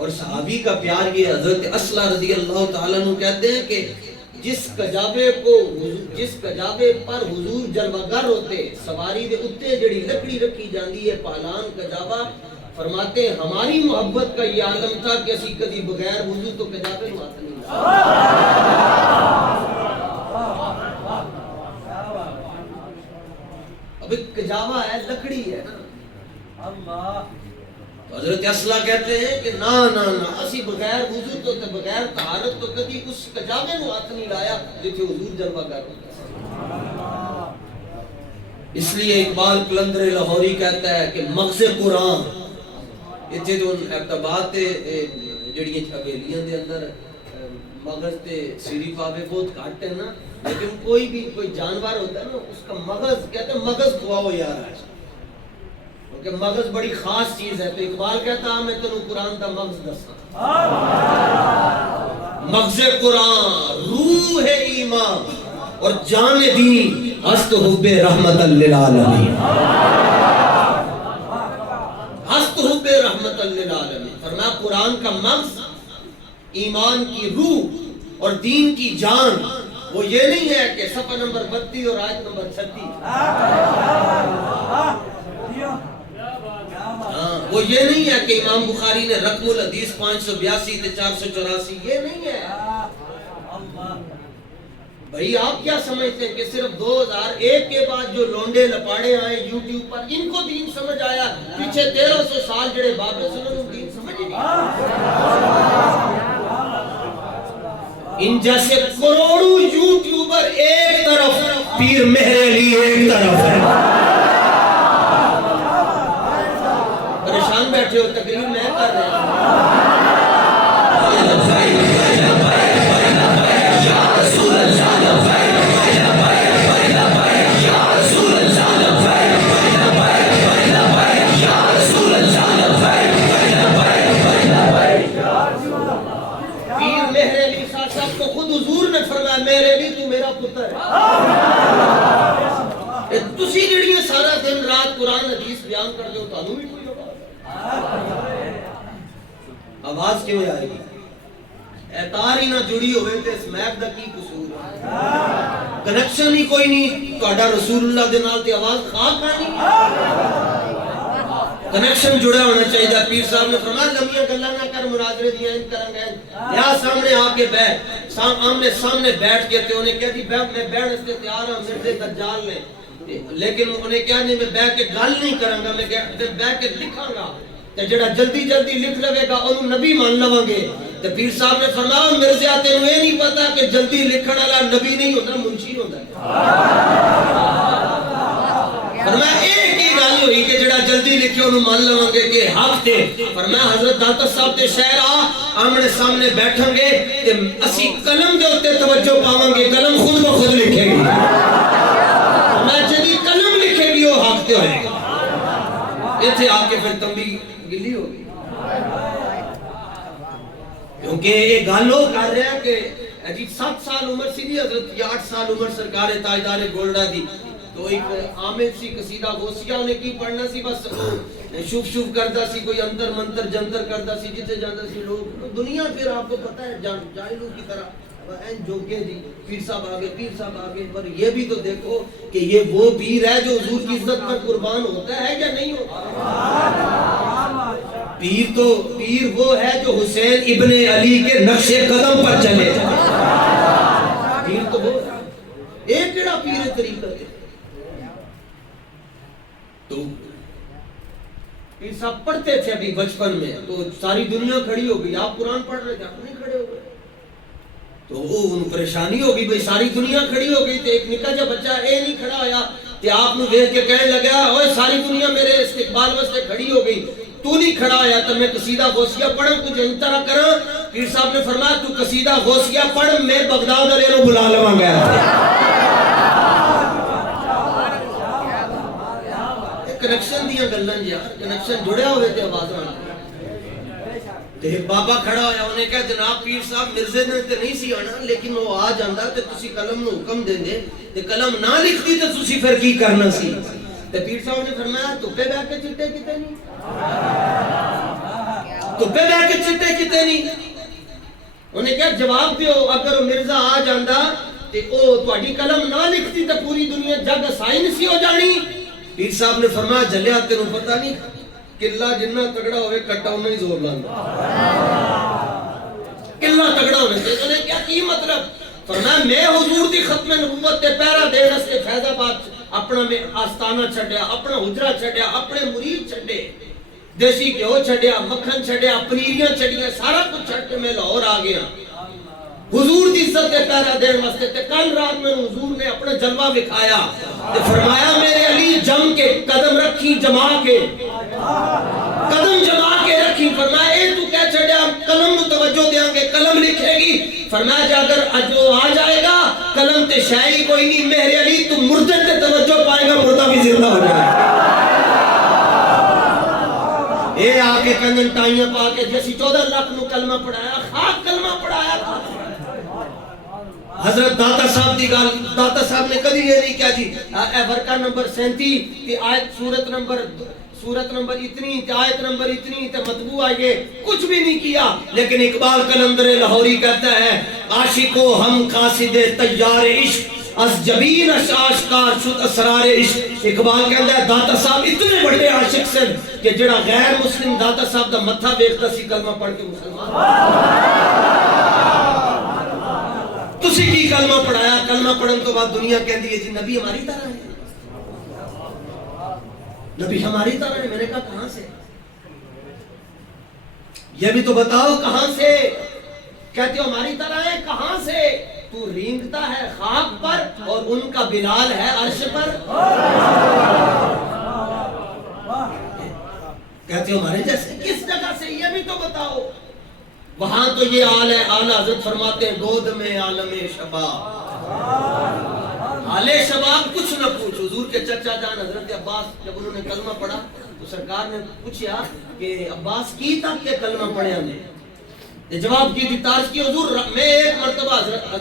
اور صحابی کا پیار یہ حضرت اصلہ رضی اللہ تعالیٰ عنہ کہتے ہیں کہ جس کجابے پر حضور جلوگر ہوتے سواری دے اتے جڑی لکڑی رکھی جاندی ہے پالان کجابہ، فرماتے ہیں ہماری محبت کا یہ عالم تھا کہ اسی کدی بغیر وضو تو کجابے نو ہاتھ نہیں اب ایک کجابہ ہے لکڑی ہے نا، تو حضرت اصلہ کہتے ہیں کہ نا اسی بغیر وضو تو بغیر طہارت تو کدی اس کجابے نو ہاتھ نہیں لایا جتھے حضور جلوہ گر ہوتا۔ اس لیے اقبال قلندر لاہوری کہتا ہے کہ مغز قرآن اتھے جو اقتبات جڑی حویلیاں دے اندر مغز تے سیری پاوے بہت گھٹ ہے نا، لیکن کوئی جانور ہوتا ہے نا اس کا مغز کہتے ہیں مغز کھواؤ یار ہے، کہ مغز بڑی خاص چیز ہے۔ تو اقبال کہتا ہے میں تنوں قرآن دا مغز دسا، مغز قرآن روح ایمان اور جان دین ہست حب رحمت للعالمین، ہست حب رحمت للعالمین۔ فرمایا قرآن کا مغز ایمان کی روح اور دین کی جان، وہ یہ نہیں ہے کہ صفحہ نمبر 32 اور آیت نمبر 36، وہ یہ نہیں ہے کہ امام بخاری نے رقم الحدیث 582 تے 484، یہ نہیں ہے بھئی۔ آپ کیا سمجھتے ہیں کہ صرف 2001 کے بعد جو لونڈے لپاڑے آئے یوٹیوب پر ان کو دین سمجھ آیا؟ پیچھے 1300 سال جڑے بابے سنوں نے دین سمجھ نہیں آیا۔ ان جیسے کروڑوں یوٹیوبر ایک طرف، پیر مہر علی ایک طرف ہے، پریشان بیٹھے ہو، تقریر میں کر رہے ہیں۔ پیر مہر علی صاحب کو خود حضور نے فرمایا میرے علی تو میرا پتر ہے۔ تسی جڑیاں سارا دن رات قرآن حدیث بیان کر دو تانوں بھی کوئی آواز کیوں آئے گی؟ اعتار ہی نہ جڑی ہوئے تھے اس میک دا کی قصور ہے؟ کنیکشن ہی کوئی نہیں تہاڈا رسول اللہ دے نال تے آواز خاک آنی، کنیکشن جڑا ہونا چاہیے۔ پیر صاحب نے فرمایا لمبیاں گلاں نہ کر، مناظرے دیاں ان کریں گے، یا سامنے آ کے بیٹھ، آمنے سامنے بیٹھ کے تے انہیں کہہ دی میں بیٹھ اس تیار ہوں مرزے دجال نے، لیکن انہیں کہا نہیں میں بیٹھ کے گل نہیں کروں گا، میں بیٹھ کے لکھاں گا، تے جڑا جلدی جلدی لکھ لوے گا انہوں نبی مان لواں گے۔ تے پیر صاحب نے فرمایا مرزا تینوں یہ نہیں پتا کہ جلدی لکھن والا نبی نہیں ہوتا منشی ہوتا ہے۔ فرمایا ایک ہی گل ہوئی کہ جڑا جلدی لکھے انہوں مان لواں گے کہ حق تے۔ فرمایا حضرت داتا صاحب تے شہر آمنے سامنے بیٹھیں گے تے اسی قلم دے ہوتے توجہ پاواں گے، قلم خود بخود لکھے گی، میں جدی قلم لکھے گی وہ حق تے ہوئے گا۔ ایتھے آ کے پھر تنبیہ گلی ہوگی، کیونکہ یہ گل وہ کر رہا ہے کہ 7 سال عمر سی دی حضرت کی 8 سال عمر سرکار تاجدار گولڈا دی، تو ایک عامل سی قصیدہ غوثیہ انہیں کی پڑھنا سی، بس شوف شوف کردا سی، کوئی انتر منتر جنتر کردا سی، جتے جاندہ سی لوگ دنیا پھر آپ کو پتہ ہے جاہلوں کی طرح این جوگے دی پیر صاحب آگے پیر صاحب آگے۔ پر یہ بھی تو دیکھو کہ یہ وہ پیر ہے جو حضور کی عزت پر قربان ہوتا ہے یا نہیں ہوتا؟ پیر وہ ہے جو حسین ابن علی کے نقش قدم پر چلے، پیر تو وہ ایک کیڑا پیر طریقہ ہے۔ تو پیر صاحب پڑھتے تھے ابھی بچپن میں، تو ساری دنیا کھڑی ہو گئی، آپ قرآن پڑھ رہے تھے آپ نہیں کھڑے ہو گئے، تو وہ ان پریشانی ہوگی بھئی ساری دنیا کھڑی ہو گئی، تو ایک نکا جا بچہ اے نہیں کھڑا ہویا کہ آپ نے دیکھ کے کہنے لگا اوہ ساری دنیا میرے استقبال واسطے کھڑی ہو گئی، تو نہیں کھڑا ہویا تو میں قصیدہ غوثیہ پڑھوں تجھے ان طرح کروں۔ پیر صاحب نے فرمایا تو قصیدہ غوثیہ پڑھ، میں بغداد علیہ نو بلا لواں گیا۔ کنیکشن دیاں گلن یار، کنیکشن جڑیا ہوئے تھے آواز آنے تے بابا کھڑا ہویا انہیں کہا جناب پیر صاحب مرزے نے تے نہیں سی آنا، لیکن وہ آ جاندہ تے تسی قلم نو حکم دے دے تے قلم نہ لکھ دی تے تسی پھر کی کرنا سی۔ تے پیر صاحب نے فرمایا تو پہ بیٹھ کے چٹے کتے نہیں، تو پہ بہ کے چٹے کتے نہیں انہیں کیا جواب دیو اگر مرزا آ جاندہ تے او تواڈی قلم نہ لکھتی تے پوری دنیا جگ سائنسی ہو جانی پیر صاحب نے فرمایا جلیا تینوں پتہ نہیں قلعہ جنہ تگڑا ہوئے کٹا انہیں زور لانا قلعہ تگڑا ہونے سے انہیں کیا کی مطلب فرمایا میں حضور دی ختم نبوت تے پیرا دے نستے فیض آباد اپنا میں آستانہ چھڑیا اپنا حجرہ چھڑیا اپنے مرید چھڑے دیسی گھیو چھڑیا مکھن چھڑیا پنیریاں چھڑیا سارا کچھ چھڑ کے میں لاہور آ گیا حضور دی عزت کے پیرا دین واسطے تے کل رات میں حضور نے اپنا جلوہ دکھایا تے فرمایا میرے علی جم کے قدم رکھی جما کے قدم جما کے رکھی فرمایا اے تو کہہ چھڑیا قلم نو توجہ دیاں گے قلم لکھے گی فرمایا جا اگر اجو آ جائے گا قلم تے شاعری کوئی نہیں میرے علی تو مردے تے توجہ پائے گا مردہ بھی زندہ ہو جائے گا اے آکے کنگن ٹائیاں پا کے جیسی 14 لاکھ نو کلمہ پڑھایا خاک کلمہ پڑھایا تھا حضرت داتا صاحب دی گال داتا صاحب نے کبھی یہ نہیں کہا جی اے ورقہ نمبر 37 کی آیت سورت نمبر اتنی تے آیت نمبر اتنی تے مطبوع آئیے کچھ بھی نہیں کیا لیکن اقبال قلندر لاہوری کہتا ہے عاشقو ہم قاصد تیار عشق از جبین آشکار شد اسرار عشق اقبال کہتا ہے داتا صاحب اتنے بڑے عاشق سے کہ جڑا غیر مسلم داتا صاحب دا متھا دیکھتا سی کلمہ پڑھ کے مسلمان تسی کی کلمہ پڑھایا کلمہ پڑھن تو بعد دنیا کہندی ہے جی نبی ہماری طرح ہے نبی ہماری طرح ہے میں نے کہا کہاں سے یہ بھی تو بتاؤ کہاں سے کہتے ہو ہماری طرح ہے کہاں سے تو رینگتا ہے خاک پر اور ان کا بلال ہے عرش پر کہتے ہو ہمارے جیسے کس جگہ سے یہ بھی تو بتاؤ وہاں تو یہ آل ہے آل حضرت فرماتے ہیں گود میں عالم شباب آل شباب کچھ نہ پوچھ حضور کے چچا جان حضرت عباس جب انہوں نے کلمہ پڑھا تو سرکار نے پوچھا کہ عباس کی تک کے کلمہ پڑھے ہمیں جواب کی تھی تاج کی حضور میں ایک مرتبہ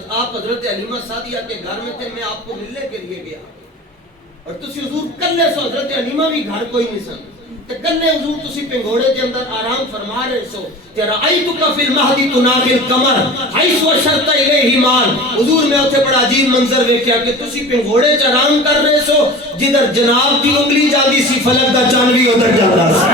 آپ حضرت علیمہ سعدیہ کے گھر میں تھے میں آپ کو ملنے کے لیے گیا اور تسی حضور کلے سو حضرت علیمہ بھی گھر کوئی نہیں سن تے کلے حضور تسی پنگوڑے کے اندر آرام فرما رہے سو کہ رأیتک فی المہدی تناغی القمر حیث وشرت الیہ مال حضور میں اتھے بڑا عجیب منظر ویکھیا کہ تسی پنگوڑے چ آرام کر رہے سو جدھر جناب دی انگلی جاندی سی فلک دا چاندی ادھر جاتا سی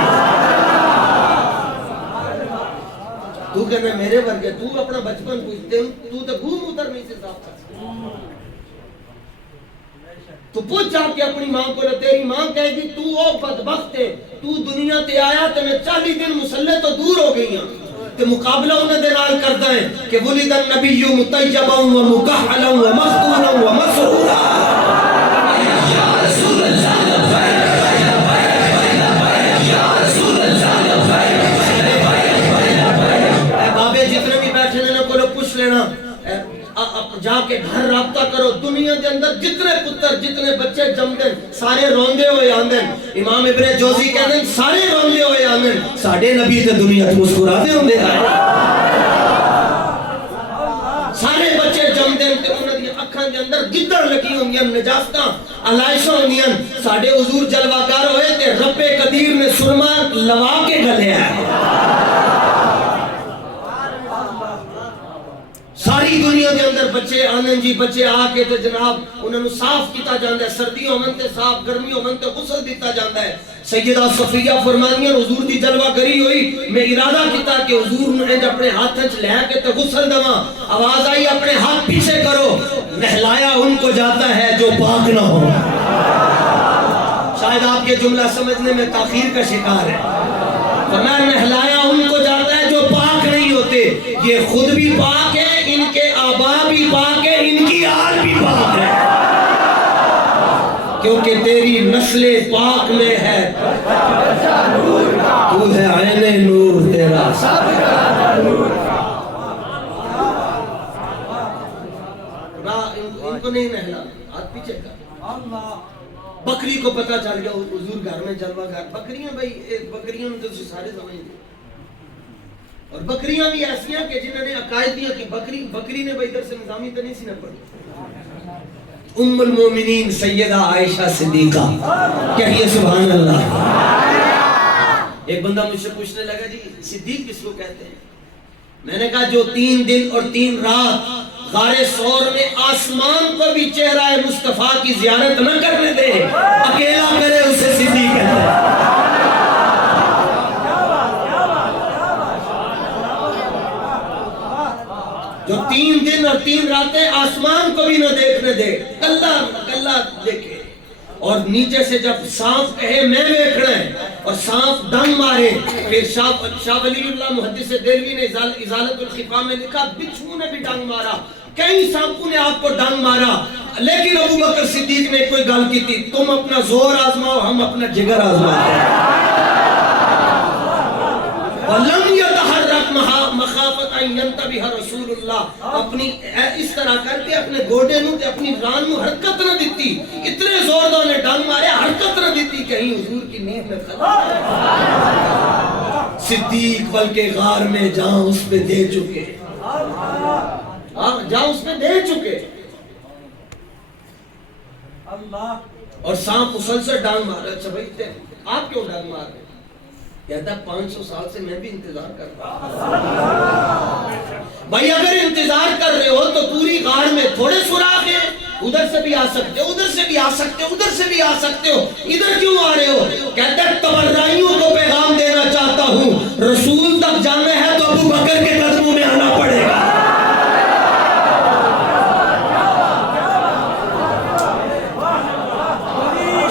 تو کہنا میرے ورگے تو اپنا بچپن پوچھتے تو تو گھوم ادھر نہیں سے صاحب کرتا تو پوچھ آپ کی اپنی ماں کو تیری ماں کہے گی تو او بدبخت ہے تو دنیا تے آیا تے میں 40 دن مسلح تو دور ہو گئی ہیں تے مقابلہ انہیں دنال کرتا ہے کہ ولد النبی مطیبا و مکحلا و مختونا و مسرورا یا رسول اللہ جتنے بھی بیٹھے نے کو لوگ پوچھ لینا جا کے گھر رابطہ کرو دنیا کے اندر جتنے پتر جتنے بچے جمدن سارے روندے ہوئے آندن امام ابن جوزی کہتے ہیں سارے روندے ہوئے آندن ساڑھے نبی تے دنیا تے مسکراتے ہوں دے سارے بچے جمدن تے انہوں نے اکھاں کے اندر گدڑ لگی ہوں گی نجاستاں علائشوں ہوں گی ساڑھے حضور جلوہ ہوئے تے رب قدیر نے سرما لوا کے گلے ہیں ساری دنیا کے اندر بچے آنن جی بچے آ کے تو جناب انہوں نے صاف کیتا جاندہ ہے سردیوں منتے صاف گرمیوں منتے غسل دیتا جاندہ ہے سیدہ صفیہ فرمانیاں حضور دی جلوہ گری ہوئی میں ارادہ کیتا کہ حضور نے اپنے ہاتھ لے کے تو غسل دوا آواز آئی اپنے ہاتھ پیچھے کرو نہلایا ان کو جاتا ہے جو پاک نہ ہو شاید آپ کے جملہ سمجھنے میں تاخیر کا شکار ہے فرمایا نہلایا ان کو جاتا ہے جو پاک نہیں ہوتے یہ خود بھی پاک ہے ان کے آبا بھی پاک ہے ان کی آل بھی پاک ہے کیونکہ تیری نسل پاک میں ہے تو ہے عین نور تیرا ان کو نہیں نہلا ہاتھ پیچھے کر بکری کو پتہ چل گیا حضور گھر میں جلوہ گھر بکریاں بھائی بکریاں تو سارے سمجھ دے اور بکریاں بھی ایسی ہیں کہ جنہوں نے عقائد دیا کہ بکری نے بھائی ادھر سے نظامی تو نہیں سی نہ پڑھی ام المومنین سیدہ عائشہ صدیقہ کہیے سبحان اللہ ایک بندہ مجھ سے پوچھنے لگا جی صدیق کس کو کہتے ہیں؟ میں نے کہا جو 3 دن اور 3 رات غار ثور میں آسمان کو بھی چہرہ مصطفیٰ کی زیارت نہ کرنے دے، اکیلا کرے، اسے صدیق کہتے ہیں۔ جو 3 دن اور 3 راتیں آسمان کو بھی نہ دیکھنے دے، اللہ دیکھے، اور نیچے سے جب سانپ کہے میں دیکھنا ہے اور سانپ ڈنگ مارے، پھر شاہ ولی اللہ محدث دہلوی نے ازالت الخفا میں لکھا بچھو نے بھی ڈنگ مارا، کئی سانپوں نے آپ کو ڈنگ مارا، لیکن ابو بکر صدیق نے کوئی گل کی تھی، تم اپنا زور آزماؤ، ہم اپنا جگر آزماؤ۔ وَلَمْ يَتَحَرَّكْ مَخَافَةَ أَن يَنْتَبِهَ رسول اللہ، اپنی اس طرح کر کے اپنے گوڑے نو تے اپنی ران نو حرکت نہ دیتی، اتنے زور دو نے ڈنگ مارے، حرکت نہ دیتی، کہیں حضور کی نیند میں خلل۔ صدیق بلکہ غار میں جہاں اس پہ دے چکے، جہاں اس پہ دے چکے، اور سانپ مسلسل ڈانگ مار رہا۔ اچھا بھائی آپ کیوں ڈانگ مار رہے؟ کہتا 500 سال سے میں بھی انتظار کر رہا ہوں۔ بھائی اگر انتظار کر رہے ہو تو پوری غار میں تھوڑے سوراخ ہیں، ادھر سے بھی آ سکتے ہو، ادھر سے بھی آ سکتے ہو، ادھر سے بھی آ سکتے ہو، ادھر کیوں آ رہے ہو؟ کہتا ہے تبرائیوں کو پیغام دینا چاہتا ہوں، رسول تک جانا ہے تو ابو بکر کے قدموں میں آنا پڑے گا۔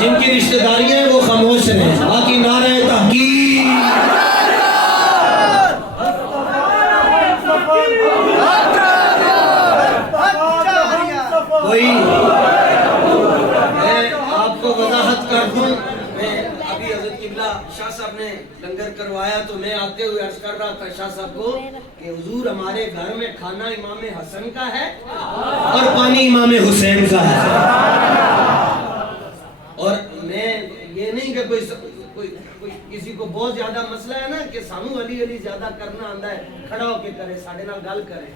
جن کی رشتہ داریاں ہیں وہ خاموش ہیں، باقی نعرہ تحقیق۔ کوئی میں آپ کو وضاحت کر دوں، میں ابھی حضرت قبلہ شاہ صاحب نے لنگر کروایا تو میں آتے ہوئے عرض کر رہا تھا شاہ صاحب کو کہ حضور ہمارے گھر میں کھانا امام حسن کا ہے اور پانی امام حسین کا ہے، اور میں یہ نہیں کہ کوئی کسی کو بہت زیادہ مسئلہ ہے نا کہ سانو علی علی زیادہ کرنا آندا ہے، کھڑا ہو کے کرے، ساڑھے نال گل کرے،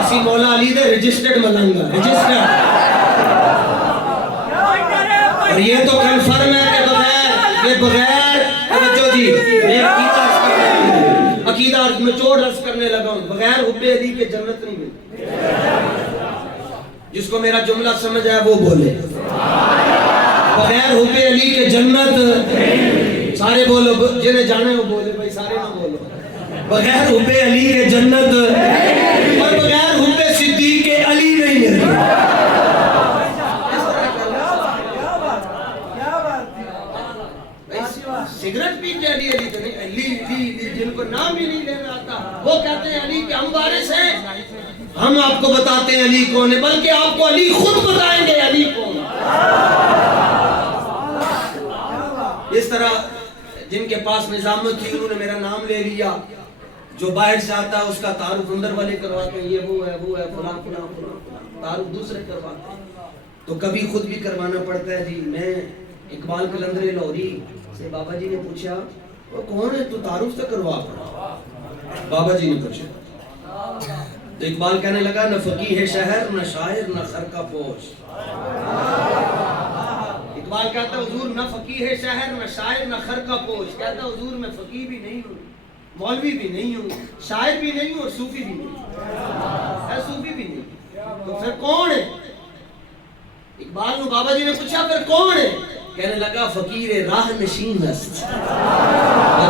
اسی مولا علی دے رجسٹرڈ ملنگا، رجسٹرڈ، اور یہ تو کنفرم ہے کہ بغیر توجہ جی میں عقیدہ نچوڑ رس کرنے لگا ہوں، بغیر حب علی کے جنت نہیں ملتی۔ جس کو میرا جملہ سمجھ آیا وہ بولے، بغیر حب علی کے جنت، سارے بولو، جنہیں جانے وہ بولے، بھائی سارے نہ بولو، بغیر حب علی کے جنت اور بغیر حب صدیق کے علی نہیں ملتی۔ سگریٹ پی کے علی علی تو نہیں، علی جن کو نام بھی نہیں لینا آتا وہ کہتے ہیں علی کے ہم وارث ہیں، ہم آپ کو بتاتے ہیں علی کون ہے، بلکہ آپ کو علی خود بتائیں گے علی کون۔ اس طرح جن کے پاس نظامت تھی انہوں نے میرا نام لے لیا، جو باہر سے آتا ہے اس کا تعارف اندر والے کرواتے ہیں، یہ وہ ہے فلاں فلاں فلاں، تعارف دوسرے کرواتے ہیں، تو کبھی خود بھی کروانا پڑتا ہے۔ جی میں اقبال قلندر لاہوری سے بابا جی نے پوچھا وہ کون ہے تو تعارف سے کروا، بابا جی نے پوچھا تو اقبال کہنے لگا نہ فقیہ ہے شہر، نہ شاعر، نہ خرقہ پوش۔ اقبال کہتا ہے حضور نہ فقیہ ہے شہر، نہ شاعر، نہ خرقہ پوش، کہتا ہے حضور میں فقیہ بھی نہیں ہوں، مولوی بھی نہیں ہوں، شاعر بھی نہیں ہوں اور صوفی بھی نہیں ہوں، صوفی بھی نہیں، تو پھر کون ہے؟ اقبال نے بابا جی نے پوچھا پھر کون ہے؟ کہنے لگا فقیر راہ نشین است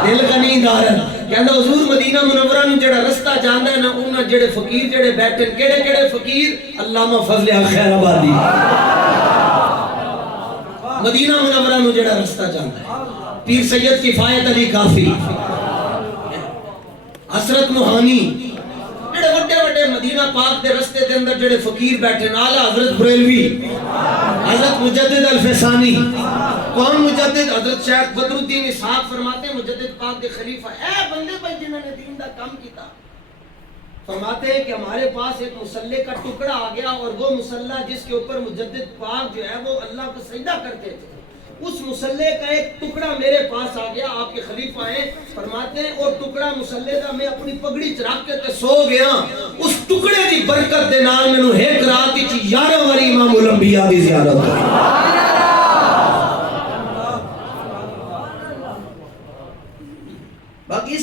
دل کا نہیں دارت، کہنا حضور مدینہ منورہ میں جڑا رستہ جاندہ ہے نا انہاں جڑے فقیر جڑے بیٹھن، کیڑے کیڑے فقیر؟ علامہ فضل خیر آبادی، مدینہ منورہ میں جڑا رستہ جاندہ ہے، پیر سید کفایت علی کافی، حسرت موہانی، جڑے وڈے وڈے مدینہ پاک دے رستے دے اندر جڑے فقیر بیٹھے، اعلیٰ حضرت بریلوی، حضرت مجدد الفسانی، کون مجدد؟ حضرت شیخ بدر الدین اسحاق فرماتے ہیں مجدد پاک کے خلیفہ، اے بندے بھائی جنہوں نے دین دا کام کیتا، فرماتے ہیں کہ ہمارے پاس ایک مسلح کا ٹکڑا آ گیا اور وہ مسلح جس کے اوپر مجدد پاک جو ہے وہ اللہ کو سجدہ کرتے تھے، اس مسلح کا ایک ٹکڑا میرے پاس آ گیا، آپ کے خلیفہ ہیں، فرماتے ہیں اور ٹکڑا مسلح دا میں اپنی پگڑی چراک کے تے سو گیا، اس ٹکڑے دی برکت دے نال میں نو ایک رات کی 11 واری امام الانبیاء دی زیارت ہوئی۔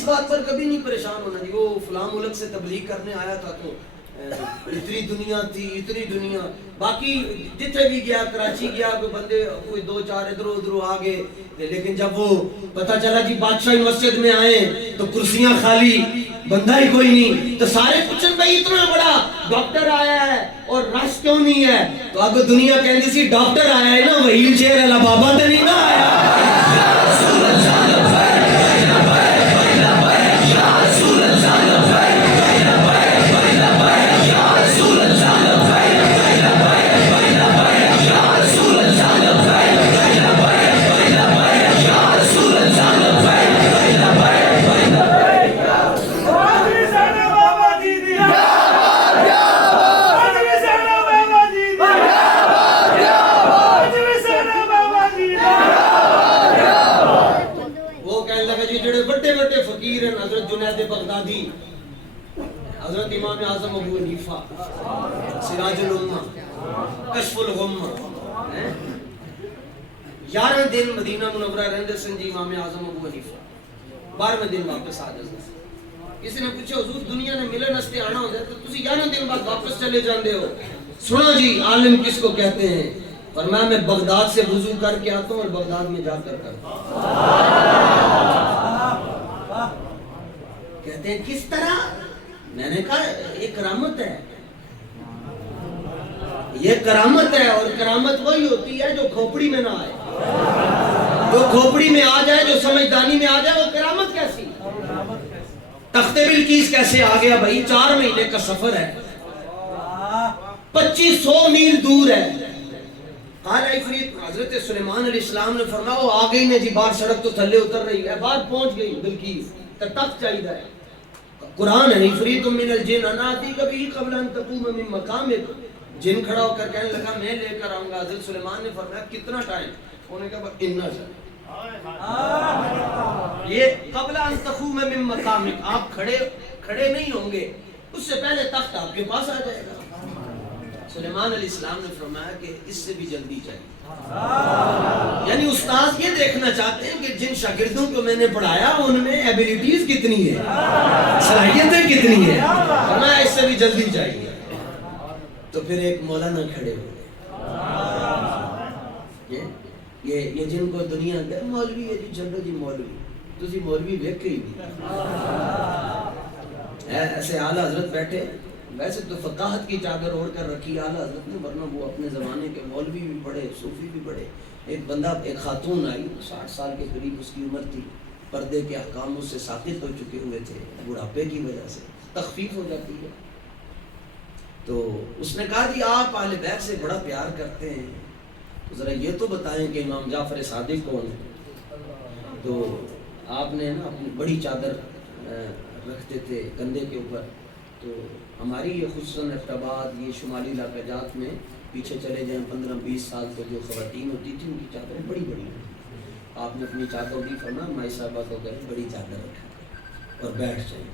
بات پر کبھی نہیں پریشان ہونا جی وہ فلاں ملک سے تبلیغ کرنے آیا تھا تو اتنی دنیا تھی اتنی دنیا، باقی جتنے بھی گیا کراچی گیا کوئی بندے کوئی دو چار ادھر ادھر آ گئے، لیکن جب وہ پتہ چلا جی بادشاہی مسجد میں آئے تو کرسیاں خالی، بندہ ہی کوئی نہیں، تو سارے پوچھن بھائی اتنا بڑا ڈاکٹر آیا ہے اور رش کیوں نہیں ہے؟ تو اب دنیا کہندی سی ڈاکٹر آیا ہے نا وہیل چیئر والا بابا تو نہیں نا آیا۔ حضرت جنید بغدادی، حضرت امام اعظم ابو حنیفہ، سراج الامہ، کشف الغمہ، 11 دن مدینہ منورہ رہندے سن جی امام اعظم ابو حنیفہ، 12ویں دن واپس آ جاندے سن۔ کسی نے پوچھا حضور دنیا نے ملن واسطے آنا ہوتا ہے تو تسی 11 دن بعد واپس چلے جاندے ہو؟ سنو جی عالم کس کو کہتے ہیں؟ فرمایا میں بغداد سے وضو کر کے آتا ہوں اور بغداد میں جا کر کرتا ہوں۔ کہتے ہیں کس طرح؟ میں نے کہا یہ کرامت ہے، یہ کرامت ہے، اور کرامت وہی ہوتی ہے جو کھوپڑی میں نہ آئے، جو کھوپڑی میں آ جائے، جو سمجھدانی میں آ جائے، وہ کرامت کیسی؟ تخت بلقیس کیسے آ گیا بھائی؟ 4 مہینے کا سفر ہے، 2500 میل دور ہے۔ قال عفریت حضرت سلیمان علیہ السلام نے فرمایا وہ آ گئی نے جی باہر، سڑک تو تھلے اتر رہی ہے، باہر پہنچ گئی بلقیس، تخت چاہیے ہے۔ قرآن ہے عفریت من الجن انا آتیک بہ قبل ان تقوم من مقامک، جن کھڑا ہو کر کہنے لگا میں لے کر آؤں گا۔ حضرت سلیمان نے فرمایا کتنا ٹائم؟ انہوں نے کہا اتنا سا، یہ قبل ان تقوم من مقامک، آپ کھڑے نہیں ہوں گے اس سے پہلے تخت آپ کے پاس آ جائے گا۔ سلیمان علیہ السلام نے فرمایا کہ اس سے بھی جلدی چاہیے، یعنی استاد یہ دیکھنا چاہتے ہیں کہ جن شاگردوں کو میں نے پڑھایا ان میں ایبیلیٹیز کتنی ہے، صلاحیتیں کتنی ہے، فرمایا اس سے بھی جلدی چاہیے۔ تو پھر ایک مولانا کھڑے ہوئے، یہ جن کو دنیا کہ مولوی ہے جی چلو جی مولوی، تسی مولوی دیکھ کے ہی ایسے اعلیٰ حضرت بیٹھے، ویسے تو فقاہت کی چادر اوڑھ کر رکھی اعلیٰ حضرت نے، ورنہ وہ اپنے زمانے کے مولوی بھی بڑے، صوفی بھی بڑے۔ ایک بندہ، ایک خاتون آئی، 60 سال کے قریب اس کی عمر تھی، پردے کے احکام اس سے ساقط ہو چکے ہوئے تھے، بڑھاپے کی وجہ سے تخفیف ہو جاتی ہے۔ تو اس نے کہا جی آپ اہل بیت سے بڑا پیار کرتے ہیں، ذرا یہ تو بتائیں کہ امام جعفر صادق کون ہے؟ تو آپ نے نا اپنی بڑی چادر رکھتے تھے کندھے کے اوپر، تو ہماری یہ خصوصاً افتاباد یہ شمالی علاقہ جات میں پیچھے چلے جائیں 15-20 سال تو جو خواتین ہوتی تھی ان کی چادریں بڑی بڑی ہیں۔ آپ نے اپنی چادر دی، فرمایا مائی صاحبہ کو کہیں بڑی چادر رکھا اور بیٹھ جائیں،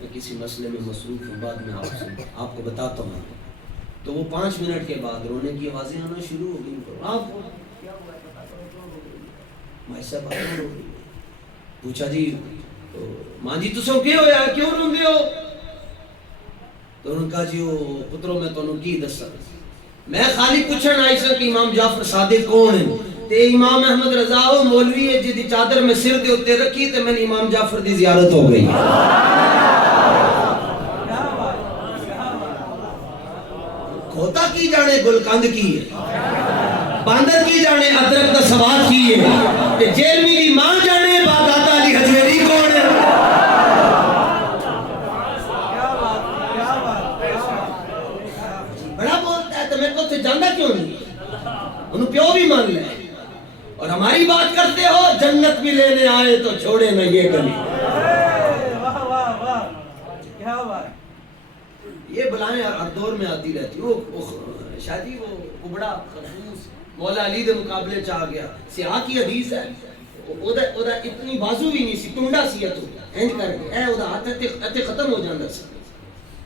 میں کسی مسئلے میں مصروف ہوں، بعد میں آپ کو بتاتا ہوں۔ تو وہ 5 منٹ کے بعد رونے کی آوازیں آنا شروع ہو گئی۔ آپ مائی صاحب آنا رو گئی، پوچھا جی ماں جی تسو کیا ہویا، کیوں روندے ہو؟ تو انہوں نے کہا جی وہ پتروں میں تو کی دسا، میں خالی پوچھن آئی سا کہ امام جعفر صادق کون ہے، تے امام احمد رضا وہ مولوی ہے جی چادر میں سر دے اتے رکھی تے میں نے امام جعفر دی زیارت ہو گئی۔ کھوتا کی جانے گلکند کی ہے، باندر کی جانے ادرک دا سواد کی ہے، تے جیلمی دی ماں جانے باداتا علی حجویری کون ہے۔ بڑا بولتا ہے تو میرے کو تو جاندہ کیوں نہیں، انہوں پیو بھی مان لے، اور ہماری بات کرتے ہو جنت بھی لینے آئے تو چھوڑے نہ یہ گلی۔ یہ بلائیں ہر دور میں آتی رہتی، شاید ہی وہ بڑا خرفوس مولا علی دے مقابلے چاہ گیا، سیاہ کی حدیث ہے، اودا اتنی بازو بھی نہیں سی، ٹنڈا سی ہے تو اینج کر کے اے اودا ہاتھ تے ختم ہو جاندہ سی،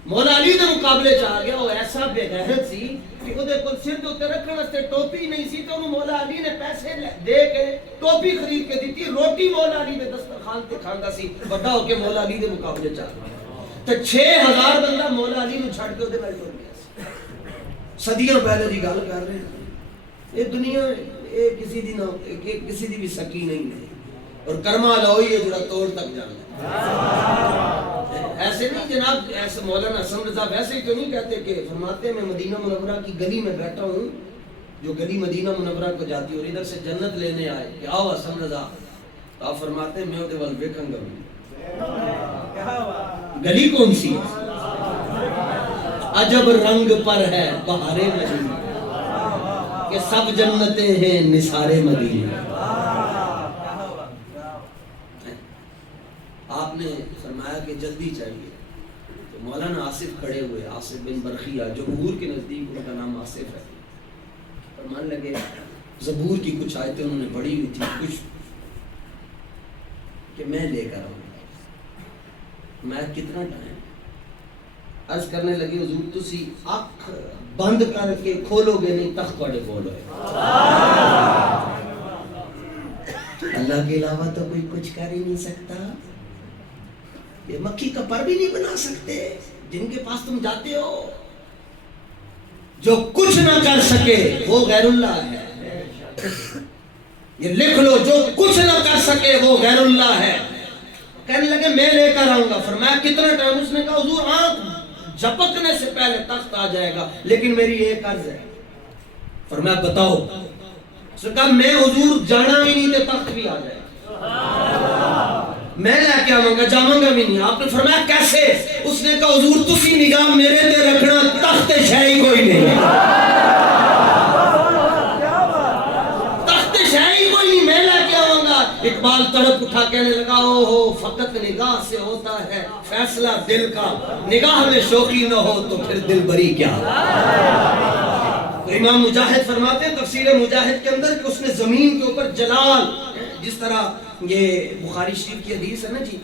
مولا علی دے مقابلے چ آ گیا، وہ ایسا بے غیرت سی کہ وہ دے کول سر دے اوتے رکھن واسطے ٹوپی نہیں سی، تو انہوں مولا علی نے پیسے دے کے ٹوپی خرید کے دیتی، روٹی مولا علی دے دسترخوان تے کھاندا سی، بڑا ہو کے مولا علی دے مقابلے چ آ گیا تے 6000 بندہ مولا علی نو چھڈ کے اودے نال ٹر گیا سی۔ صدیاں پہلے دی گل کر رہے ہیں، یہ دنیا یہ کسی دی نہ کسی دی بھی سکی نہیں ہے، اور کرما لاؤ یہ جڑا توڑ تک جانا ایسے نہیں جناب، ایسے مولانا حسن رضا ویسے ہی تو نہیں کہتے کہ فرماتے ہیں میں مدینہ منورہ کی گلی میں بیٹھا ہوں، جو گلی مدینہ منورہ کو جاتی ہے، اور ادھر سے جنت لینے آئے کہ آؤ حسن رضا، تو آپ فرماتے ہیں میں وہ ول ویکھن گا، گلی کون سی ہے؟ عجب رنگ پر ہے بہار مدینہ کہ سب جنتیں ہیں نثار مدینہ۔ آپ نے فرمایا کہ جلدی چاہیے، تو مولانا آصف کھڑے ہوئے، آصف بن برخیہ جو غور کے نزدیک ان کا نام آصف ہے، فرمان لگے زبور کی کچھ آیتیں انہوں نے پڑھی ہوئی تھی کچھ کہ میں لے کر آؤں گا، میں کتنا ٹائم عرض کرنے لگی حضور تسی آنکھ بند کر کے کھولو گے نہیں تخت پڑے کھولو ہے، اللہ کے علاوہ تو کوئی کچھ کر ہی نہیں سکتا، یہ مکھی کا پر بھی نہیں بنا سکتے، جن کے پاس تم جاتے ہو جو کچھ نہ کر سکے وہ غیر اللہ ہے، یہ لکھ لو، جو کچھ نہ کر سکے وہ غیر اللہ ہے۔ کہنے لگے میں لے کر آؤں گا، فرمایا کتنا ٹائم؟ اس نے کہا حضور آنکھ جھپکنے سے پہلے تخت آ جائے گا، لیکن میری ایک عرض ہے۔ فرمایا بتاؤ؟ اس نے کہا میں حضور جانا ہی نہیں تے تخت بھی آ جائے گا، میں لے کے آؤں گا، جاؤں گا بھی نہیں۔ آپ نے فرمایا کیسے؟ اس نے کہا حضور تسی نگاہ میرے تے رکھنا، تخت شاہی کوئی نہیں، تخت شاہی کوئی نہیں، میں لے کے آؤں گا۔ اقبال تڑپ اٹھا کہنے لگا او ہو فقط نگاہ سے ہوتا ہے فیصلہ دل کا، نگاہ میں شوقی نہ ہو تو پھر دل بری کیا۔ امام مجاہد فرماتے ہیں تفسیر مجاہد کے اندر کہ اس نے زمین کے اوپر جلال، جس طرح یہ بخاری شریف کی حدیث ہے نا جی،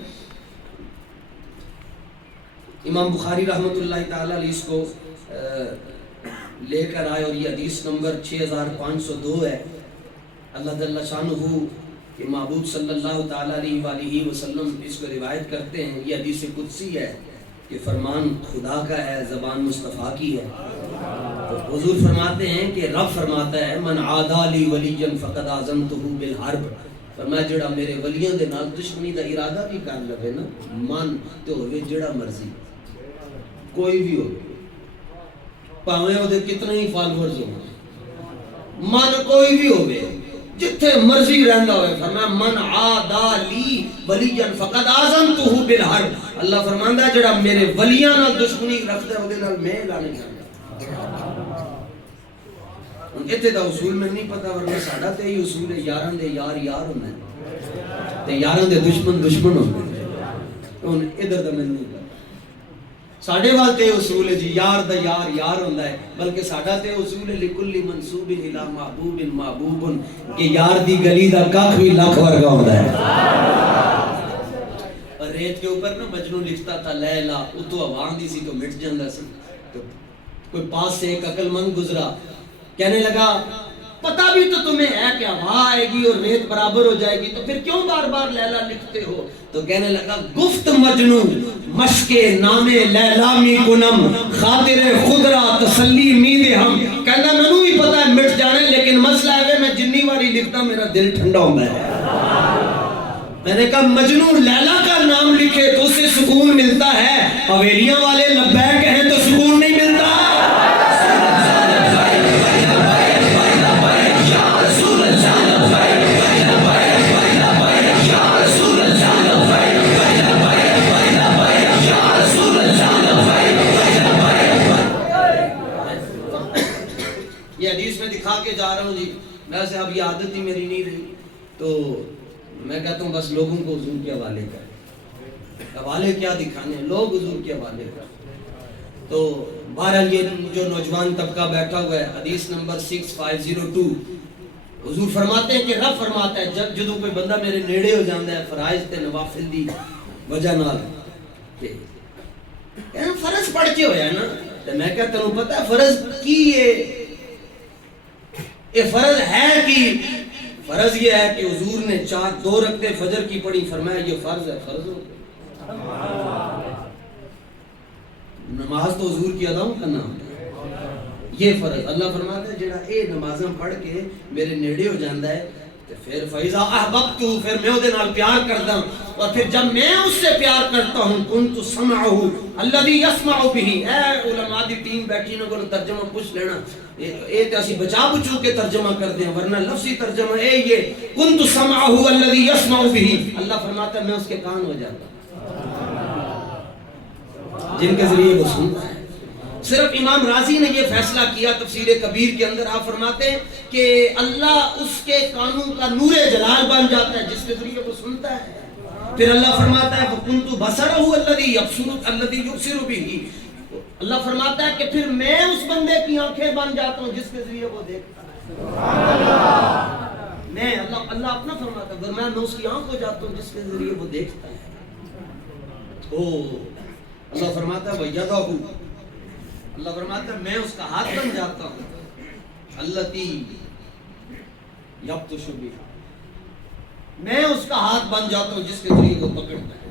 امام بخاری رحمت اللہ تعالیٰ علیہ اس کو لے کر آئے، اور یہ حدیث نمبر 6502 ہے۔ اللہ جل شانہ کہ محبوب صلی اللہ تعالیٰ علیہ وآلہ وسلم اس کو روایت کرتے ہیں، یہ حدیث قدسی ہے کہ فرمان خدا کا ہے، زبان مصطفیٰ کی ہے۔ تو حضور فرماتے ہیں کہ رب فرماتا ہے من عادی لی ولیا فقد آذنتہ بالحرب، فرمایا جڑا میرے ولیاں دے نال دشمنی دا ارادہ بھی کر لے نا، من تو ہوئے جڑا مرضی کوئی بھی ہو، پاویں او دے کتنے ہی فالوورز ہو، من کوئی بھی ہوئے جتھے مرضی رہندا ہوئے، فرمایا من عادی لی ولیا فقد آذنتہ بالحرب، اللہ فرماندا ہے جڑا میرے ولیاں نال دشمنی رکھدا ہے اودے نال میں اعلان کردا۔ اتنے دا اصول میں نہیں پتا، ورنہ ساڈا تے ہی اصول ہے یاراں دے یار یار ہونا ہے تے یاراں دے دشمن دشمن ہوندے ہیں، ہن ادھر دا میں نہیں پتا، ساڈے وال تے اصول ہے جی یار دا یار یار ہوندا ہے، بلکہ ساڈا تے اصول ہے لکل منسوب الی محبوب محبوب، کہ یار دی گلی دا کاکھ بھی لاکھ ورگا ہوندا ہے۔ اور ریت کے اوپر نا مجنوں لکھتا تھا لیلا، اتو ہوا آندی سی تو مٹ جاندا سی، تو کوئی پاس سے ایک عقل مند گزرا، کہنے لگا پتہ بھی تو تمہیں ہے کہ ہوا آئے گی اور ریت برابر ہو جائے گی، تو پھر کیوں بار بار لیلا لکھتے ہو؟ تو کہنے لگا گفت مجنو مشق نام لیلا می کنم خاطر خود را تسلی می دے ہم، کہنا منو ہی پتہ ہے مٹ جانے، لیکن مسئلہ ہے میں جنی واری لکھتا میرا دل ٹھنڈا ہوتا ہے۔ میں نے کہا مجنو لیلا کا نام لکھے تو اسے سکون ملتا ہے، حویلیاں والے لبیک کہیں تو سکون نہیں ملتا۔ یہ حدیث میں دکھا کے جا رہا ہوں جی، ویسے اب یہ عادت ہی میری نہیں رہی، تو میں کہتا ہوں بس لوگوں کو حضور کے حوالے کر، حوالے کیا دکھانے، لوگ حضور کے حوالے کر۔ تو بہرحال یہ جو نوجوان طبقہ بیٹھا ہوا ہے، حدیث نمبر 6502، حضور فرماتے ہیں کہ رب فرماتا ہے جب جدوں کوئی بندہ میرے نیڑے ہو جاندہ ہے فرائض تے نوافل دی وجہ نال، کہ کہنا فرض پڑھ کے ہویا نا. تو میں کہتا ہوں پتہ ہے فرض کی یہ فرض ہے کہ فرض یہ ہے کہ حضور نے 2 رکعتیں فجر کی پڑھی, فرمایا یہ فرض ہے, فرض ہو نماز تو حضور کی ادا کرنا یہ فرض. اللہ فرماتا ہے جڑا اے نمازاں پڑھ کے میرے نیڑے ہو جاندا ہے تے پھر فیضا احببت, پھر میں دے نال پیار کردا ہوں, اور پھر جب میں اس سے پیار کرتا ہوں کنت سمعه الذي يسمع به. اے علماء دی ٹیم بیٹھی نہ کو ترجمہ پوچھ لینا, اے تے اسی بچا بچو کے ترجمہ کر دیں, ورنہ لفظی ترجمہ اے یہ کنت سمعه الذي يسمع به. اللہ فرماتا ہے میں اس کے کان ہو جاتا جن کے ذریعے وہ سنتا ہے. صرف امام رازی نے یہ فیصلہ کیا تفسیر کبیر کے اندر, آپ فرماتے ہیں کہ اللہ اس کے کانوں کا نور جلال بن جاتا ہے جس کے ذریعے وہ سنتا ہے. پھر اللہ فرماتا ہے وَكُنْتُ بَصَرَهُ الَّذِي يُبْصِرُ بِهِ. اللہ فرماتا ہے کہ پھر میں اس بندے کی آنکھیں بن جاتا ہوں جس کے ذریعے وہ دیکھتا ہے. میں اللہ اپنا فرماتا ہے میں اس کی آنکھ ہو جاتا ہوں جس کے ذریعے وہ دیکھتا ہے. اللہ فرماتا ہے وَيَدَهُ, اللہ فرماتا ہے میں اس کا ہاتھ بن جاتا ہوں الَّتِي يَبْطِشُ بِهَا, میں اس کا ہاتھ بن جاتا ہوں جس کے ذریعے وہ پکڑتا ہے.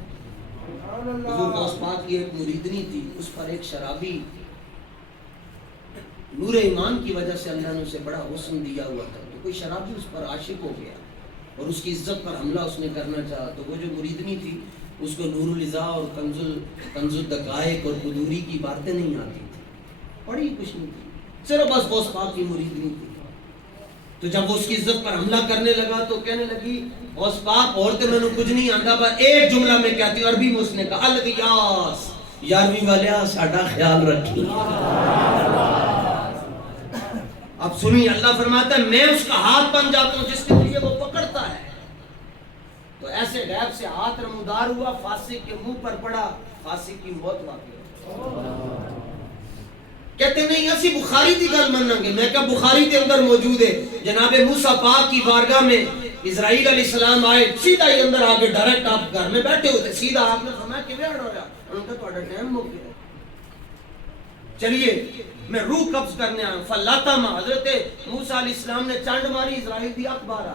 حضور غوث پاک کی ایک مریدنی تھی, اس پر ایک شرابی نور ایمان کی وجہ سے اللہ نے اسے بڑا حسن دیا ہوا تھا, تو کوئی شرابی اس پر عاشق ہو گیا اور اس کی عزت پر حملہ اس نے کرنا چاہا. تو وہ جو مریدنی تھی اس کو نور الازا اور کنز الدقائق اور قدوری کی باتیں نہیں آتی تھی, پڑھی کچھ نہیں تھی, صرف بس غوث پاک کی مریدنی تھی. تو جب وہ اس کی عزت پر حملہ کرنے لگا تو کہنے لگی غوث پاک اور تو میں نے کچھ نہیں آندا, پر ایک جملہ میں کہتی ہوں عربی میں اس نے کہا الغیاس, یارویں والیا ساڈا خیال رکھی. اب سنیے اللہ فرماتا ہے میں اس کا ہاتھ بن جاتا ہوں جس کے ذریعے وہ پکڑتا ہے. تو ایسے غیب سے ہاتھ نمودار ہوا, فاسق کے منہ پر پڑا, فاسق کی موت واقع. کہتے نہیں اسی بخاری دی گل مننا گے. میں کہا بخاری کے اندر موجود ہے, جناب موسیٰ پاک کی بارگاہ میں اسرائیل علیہ السلام آئے, سیدھا ہی اندر آگے ڈائریکٹ آپ گھر میں بیٹھے ہوتے, سیدھا آپ نے فرمایا کیویں اڑ ہویا, انہوں نے کہا تہاڈا ٹائم ہو گیا, چلیے میں روح قبض کرنے آیا. فلاتم, حضرت موسیٰ علیہ السلام نے چانڈ ماری, اسرائیل دی اکھ باہر آ.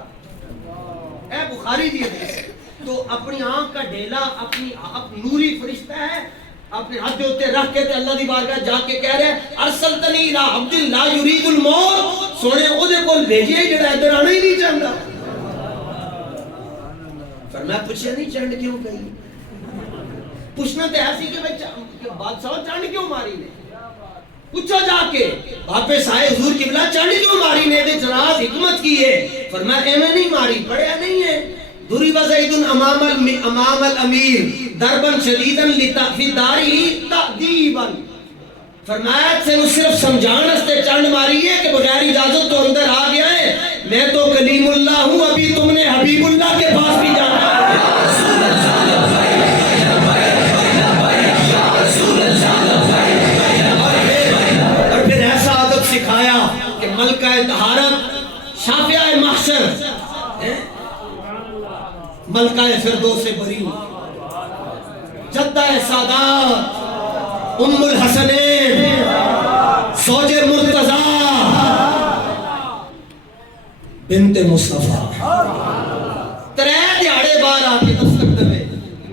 اے بخاری دی حدیث. تو اپنی آنکھ کا ڈھیلا اپنی نوری فرشتہ ہے, اپنے ہاتھ ہوتے رکھ کے اللہ دی بارگاہ جا کے کہہ رہے ارسلتنی الی عبد لا یرید الموت, سونے او دے کول بھیجیے جڑا ادھر آنا ہی نہیں چاہندا. فرمایا پوچھا نہیں چنڈ کیوں گئی, پوچھنا تو ایسی کہ بادشاہ چنڈ کیوں ماری نے, پوچھو جا کے واپس آئے حضور قبلہ چنڈ کیوں ماری نے, دے جراز حکمت کی ہے. فرمایا ایویں نہیں ماری, پڑھیا نہیں ہے. ضرب زید امام الامیر ضربا شدیدا فی دارہ تأدیبا. فرمایا سے صرف سمجھان واسطے چنڈ ماری ہے کہ بغیر اجازت تو اندر آ گیا ہے, میں تو کلیم اللہ ہوں, ابھی تم نے حبیب اللہ کے پاس بھی جانا ہے. اور پھر ایسا ادب سکھایا کہ ملکہ طہارت, شافعہ محشر, ملکہ فردوس بری, جدہ سادات, ام الحسنین, زوج مرتضی بنت مصطفیٰ, 3 دیہاڑے باہر آ کے دستک دے.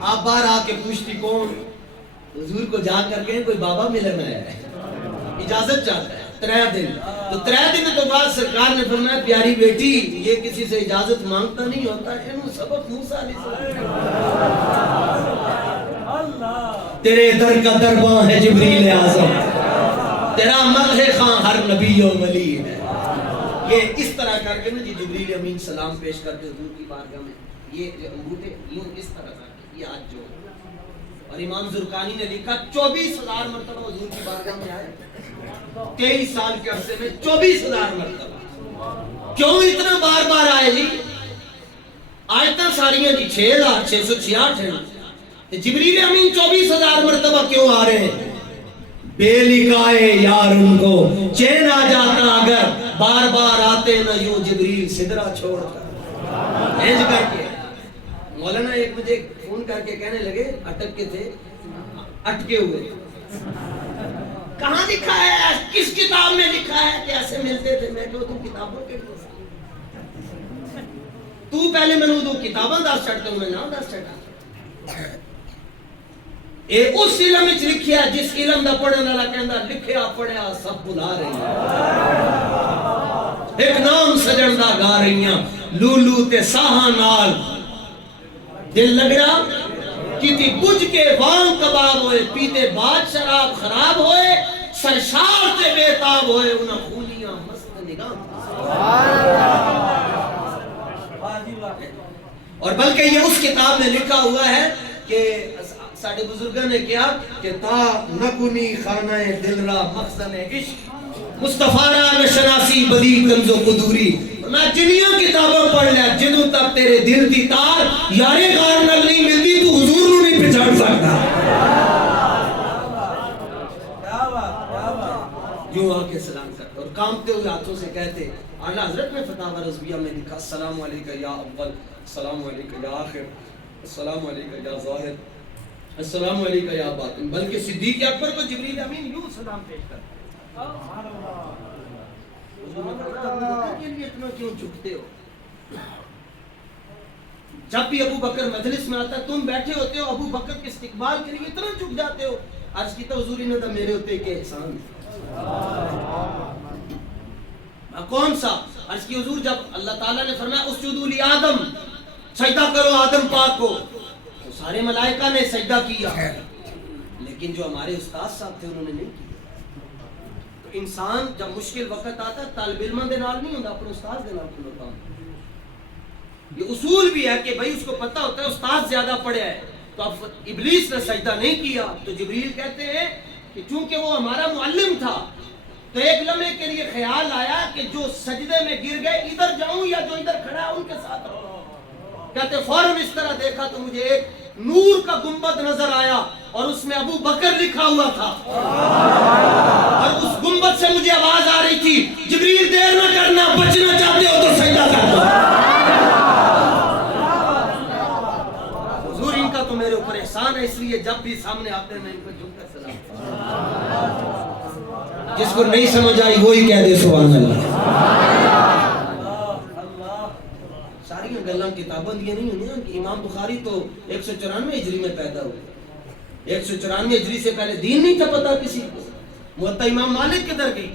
آپ باہر آ کے پوچھتی کون, حضور کو جا کر کے کوئی بابا ملنا ہے, اجازت چاہتا ہے. 3 دن, تو 3 دن تو بعد سرکار نے فرمایا پیاری بیٹی یہ کسی سے اجازت مانگتا نہیں ہوتا, انہوں سبق موسیٰ علیہ السلام. تیرے در کا درباں ہے جبریل اعظم, تیرا مدح خاں ہر نبی و ولی ہے. یہ اس طرح کر کے نا جی جبریل امین سلام پیش کرتے حضور کی بارگاہ میں, یہ انگوٹھے یوں اس طرح کر کے یہ ہاتھ جوڑ. اور امام زرقانی نے لکھا 24,000 مرتبہ حضور کی بارگاہ میں آئے, 23 سال کے عرصے میں 24,000 مرتبہ. کیوں اتنا بار بار آئے جی؟ آیتاں ساریاں جی 6,666 ہیں, جبریل امین 24,000 مرتبہ کیوں آ رہے ہیں؟ بے لکھائے یار ان کو چین آ جاتا اگر بار بار آتے نہ یوں جبریل سدرا چھوڑ کر. اینج کر کے مولانا ایک مجھے فون کر کے کہنے لگے, اٹک کے تھے, اٹکے ہوئے. کہاں لکھا ہے, کس کتاب میں لکھا ہے کہ ایسے ملتے تھے؟ میں کہوں تم کتابوں کے تو پہلے میں دو کتاباں دس چڑھتے ہوں, میں نہ دس چڑھا. اے اس علم وچ لکھیا جس علم دا پڑھن والا کہندا لکھیا پڑھیا سب بھلا رہی ہیں, ایک نام سجن دا گا رہیاں, لولو تے ساہاں نال دل لگڑا کیتی بجھ کے وان کباب ہوئے, پیتے بعد شراب خراب ہوئے, سرشار تے بےتاب ہوئے, انہاں خونیاں مست نگاہ. اور بلکہ یہ اس کتاب میں لکھا ہوا ہے کہ ساڑھے بزرگوں نے کیا کہ تا نکنی خانہ دل را مخزن عشق, مصطفیٰ را نشناسی بدی کنز و قدوری. میں جنیاں کتابوں پڑھ لیا, جنہوں تک تیرے دل دی تار یارے غار نل نہیں ملتی, تو حضور نو نہیں پہچان سکتا. یوں آ کے سلام کرتے اور کامتے ہوئے ہاتھوں سے کہتے. اعلیٰ حضرت میں فتاوی رضویہ میں لکھا السلام علیکہ یا اول, السلام علیکہ یا آخر, السلام علیکہ یا ظاہر, السلام علیکہ یا باطن. بلکہ صدیق اکبر کو جبریل امین یوں سلام پیش کرتا. کے لیے اتنا کیوں جھکتے ہو؟ جب بھی ابو بکر مجلس میں آتا ہے تم بیٹھے ہوتے ہو, ابو بکر کے استقبال کے لیے اتنا جھک جاتے ہو. عرض کی تو حضور نے تو میرے ہوتے کہ احسان. کون سا؟ عرض کی حضور جب اللہ تعالیٰ نے فرمایا اسجدوا لآدم, سجدہ کرو آدم پاک کو, تو سارے ملائکہ نے سجدہ کیا, لیکن جو ہمارے استاد صاحب تھے انہوں نے نہیں کیا. تو انسان جب مشکل وقت آتا ہے طالب علم دے نال نہیں ہوتا, اپنے استاد دے نال ہوتا. یہ اصول بھی ہے کہ بھائی اس کو پتہ ہوتا ہے استاد زیادہ پڑھا ہے, تو اب ابلیس نے سجدہ نہیں کیا, تو جبریل کہتے ہیں کہ چونکہ وہ ہمارا معلم تھا تو ایک لمحے کے لیے خیال آیا کہ جو سجدے میں گر گئے ادھر جاؤں یا جو ادھر کھڑا ہے ان کے ساتھ رہوں. کہتے فوراً اس طرح دیکھا تو مجھے ایک نور کا گنبد نظر آیا اور اس میں ابو بکر لکھا ہوا تھا, اور اس گنبد سے مجھے آواز آ رہی تھی جبریل دیر نہ کرنا, بچنا چاہتے ہو تو سجدہ کر دو. حضور ان کا تو میرے اوپر احسان ہے, اس لیے جب بھی سامنے آتے ہیں میں ان کو جھک کر سلام. جس کو نہیں سمجھ آئی وہی کہہ دے سبحان اللہ. ساری گلاں کتاباں دیا نہیں ہونی. امام بخاری تو 194 ہجری میں پیدا ہوئے, 194 ہجری سے پہلے دین نہیں تھا پتا کسی کو. موطا امام مالک کدھر گئی؟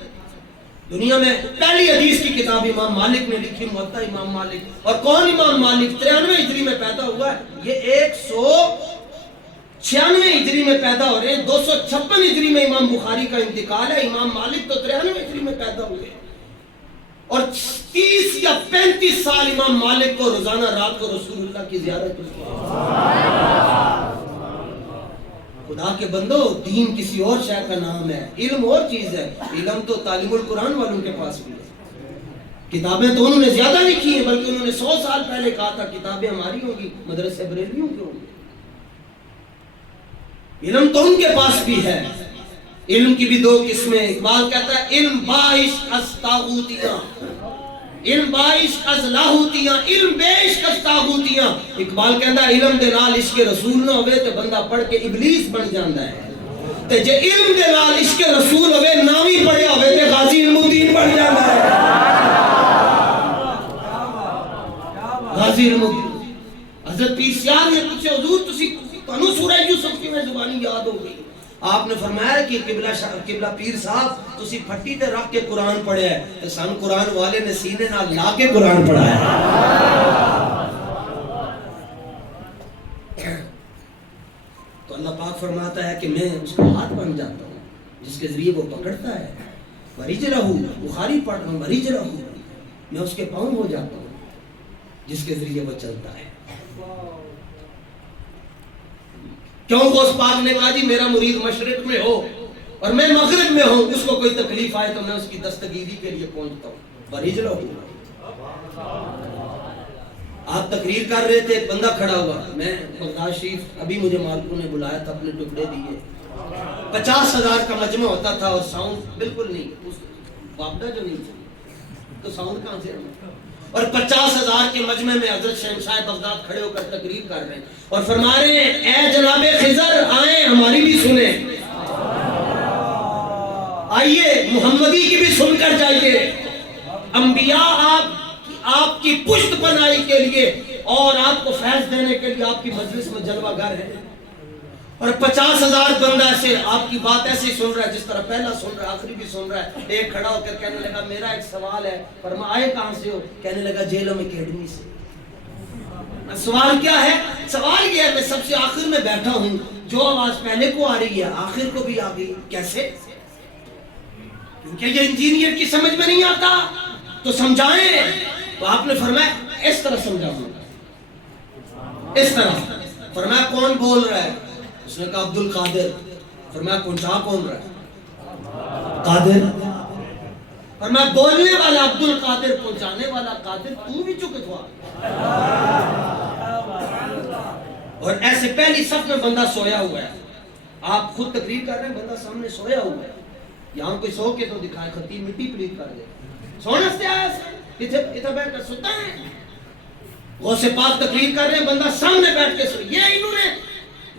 دنیا میں پہلی حدیث کی کتاب امام مالک نے لکھی, موطا امام مالک. اور کون امام مالک؟ 93 ہجری میں پیدا ہوا ہے, یہ 196 ہجری میں پیدا ہو رہے ہیں. 256 ہجری میں امام بخاری کا انتقال ہے, امام مالک تو 93 ہجری میں پیدا ہوئے. اور 30 یا 35 سال امام مالک کو روزانہ رات کو رسول اللہ کی زیارت ہوتی ہے. خدا کے بندو, دین کسی اور شے کا نام ہے, علم اور چیز ہے. علم تو تعلیم القرآن والوں کے پاس بھی ہے. کتابیں تو انہوں نے زیادہ لکھی ہیں, بلکہ انہوں نے 100 سال پہلے کہا تھا کتابیں ہماری ہوں گی, مدرسے بریلویوں کے ہوں گے. علم تو ان کے پاس بھی ہے. علم کی بھی دو قسمیں. اقبال کہتا ہے علم باعشق از طاغوتیاں, علم باعشق از لاہوتیاں, علم بے عشق از طاغوتیاں. اقبال کہتا ہے علم دے نال عشق رسول نہ ہوئے تو بندہ پڑھ کے ابلیس بن جاندا ہے, تے جے علم دے نال عشق رسول ہوئے نامی پڑھیا ہوئے تے غازی علم الدین بن جاندا ہے. غازی علم الدین. حضرت پیر سیاہ نے پوچھا حضور تسی تانوں سورہ یوسف کی میں زبانی یاد ہو گئی. آپ نے فرمایا کہ قبلہ پیر صاحب تسی پھٹی تے رکھ کے قرآن پڑھیا ہے, تے سن قرآن والے نے سینے نال لا کے قرآن پڑھایا. تو اللہ پاک فرماتا ہے کہ میں اس کا ہاتھ بن جاتا ہوں جس کے ذریعے وہ پکڑتا ہے. ورجلہ, بخاری پڑھ رہا ہوں, ورجلہ, میں اس کے پاؤں ہو جاتا ہوں جس کے ذریعے وہ چلتا ہے. کیوں غوث پاک نے کہا جی میرا مرید مشرق میں ہو اور میں مغرب میں ہوں, اس کو کوئی تکلیف آئے تو میں اس کی دستگیری کے لیے پہنچتا ہوں. ورجلہ. آپ تقریر کر رہے تھے, بندہ کھڑا ہوا, میں بغداد شریف ابھی مجھے مالکوں نے بلایا تھا, اپنے ٹکڑے دیے. 50,000 کا مجمع ہوتا تھا اور ساؤنڈ بالکل نہیں, اس وابدہ جو نہیں تھی تو ساؤنڈ کہاں سے آنا. اور 50,000 کے مجمع میں حضرت شہنشاہ بغداد کھڑے ہو کر تقریر کر رہے ہیں اور فرما رہے ہیں اے جناب خضر آئیں ہماری بھی سنیں، آئیے محمدی کی بھی سن کر جائیے، انبیاء آپ کی پشت بنائی کے لیے اور آپ کو فیض دینے کے لیے آپ کی مجلس میں جلوہ گر ہے، اور 50,000 بندہ سے آپ کی بات ایسے سن رہا ہے جس طرح پہلا سن رہا ہے آخری بھی سن رہا ہے۔ ایک کھڑا ہو کر کہنے لگا میرا ایک سوال ہے، فرما آئے کہاں سے ہو؟ کہنے لگا جیلم اکیڈمی سے۔ سوال کیا ہے؟ سوال یہ ہے میں سب سے آخر میں بیٹھا ہوں، جو آواز پہلے کو آ رہی ہے آخر کو بھی آ گئی، کیسے؟ کیونکہ یہ انجینئر کی سمجھ میں نہیں آتا تو سمجھائیں۔ تو آپ نے فرمایا اس طرح سمجھاؤں گا، اس طرح۔ فرمایا کون بول رہا ہے؟ اس نے کہا عبد القادر۔ فرمایا پہنچا کون رہا ہے؟ قادر۔ فرمایا بولنے والا عبد القادر، پہنچانے والا قادر، تو بھی چکت ہوا۔ اور ایسے پہلی صف میں بندہ سویا ہوا ہے، آپ خود تقریر کر رہے ہیں، بندہ سامنے سویا ہوا ہے۔ یہاں کوئی سو کے تو دکھائے، خطیب مٹی پلیت کر دے، سونا سے آیا ادھر بیٹھ کر سوتا ہے۔ غوث پاک تقریر کر رہے ہیں، بندہ سامنے بیٹھ کے سو۔ یہ انہوں نے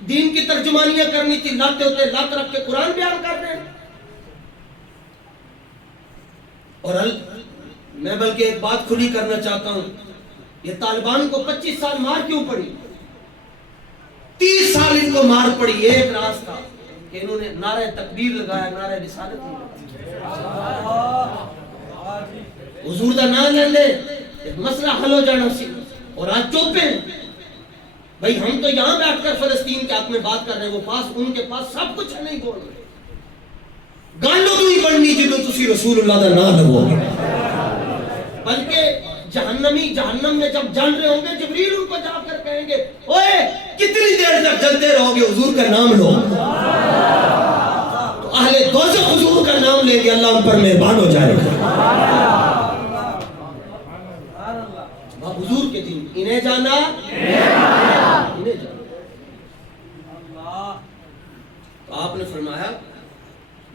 دین کی ترجمانیاں کرنی تھی، لاتے ہوتے لات رکھ کے قرآن بیان کر رہے ہیں۔ اور میں بلکہ ایک بات کھلی کرنا چاہتا ہوں، یہ طالبان کو 25 سال مار کیوں پڑی؟ 30 سال ان کو مار پڑی، ایک راز تھا کہ انہوں نے نعرہ تکبیر لگایا، نعرہ رسالت نہیں لگایا۔ حضور دا نام لے لے ایک مسئلہ حل ہو جانا سی، اور آج چپ ہیں۔ بھائی ہم تو یہاں بیٹھ کر فلسطین کے حق میں بات کر رہے ہیں، وہ پاس ان کے پاس سب کچھ نہیں بول رہے۔ گالوں تو نہیں بڑھنی جنہوں تسی رسول اللہ دا نام لگو گے، بلکہ جہنمی جہنم میں جب جل رہے ہوں گے جبریل ان کو جا کر کہیں گے اوئے کتنی دیر تک جلتے رہو گے، حضور کا نام لو۔ تو اہل دوزخ حضور کا نام لیں گے، اللہ ان پر مہربان ہو جائے گا۔ حضور کے دین انہیں جانا، انہیں جانا۔ تو آپ نے فرمایا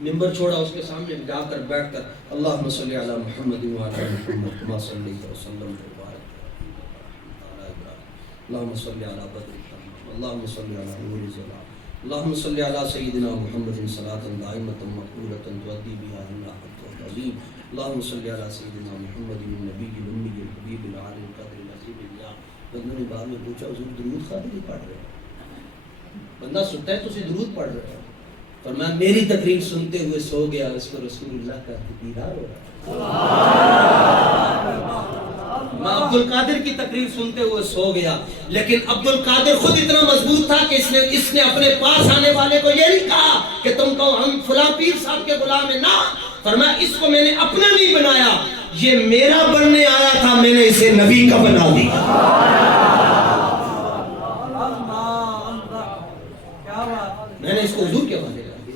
منبر چھوڑا، اس کے سامنے جا کر بیٹھ کر اللہم صلی علی محمد وعلی محمد کما صلیت وسلم وبارک اللہم صلی علی بدر اللہم صلی علی نور ضلع اللہم صلی علی سیدنا محمد صلاۃ دائمۃ مقبولۃ تؤدی بها عنا حق العظیم اللہم صلی علی سیدنا محمد النبی الامی الحبیب العالی القدر العظیم اللہ۔ بندوں نے بعد میں پوچھا حضور درود خاطر پڑھ رہے ہیں؟ بندہ سنتا ہے تو اسے درود پڑھ رہے ہیں۔ فرمایا میری تقریر سنتے ہوئے سو گیا، اس کو رسول اللہ کا دیدار ہو رہا ہے۔ میں عبد القادر کی تقریر سنتے ہوئے سو گیا، لیکن عبد القادر خود اتنا مضبوط تھا کہ اس نے اپنے پاس آنے والے کو یہ نہیں کہا کہ تم کو ہم فلاں پیر صاحب کے غلام ہیں، نہ، فرمایا اس کو میں نے اپنا نہیں بنایا، یہ میرا بننے آیا تھا، میں نے اسے نبی کا بنا دیا۔ میں نے اس کو حضور کے حوالے کر دیا،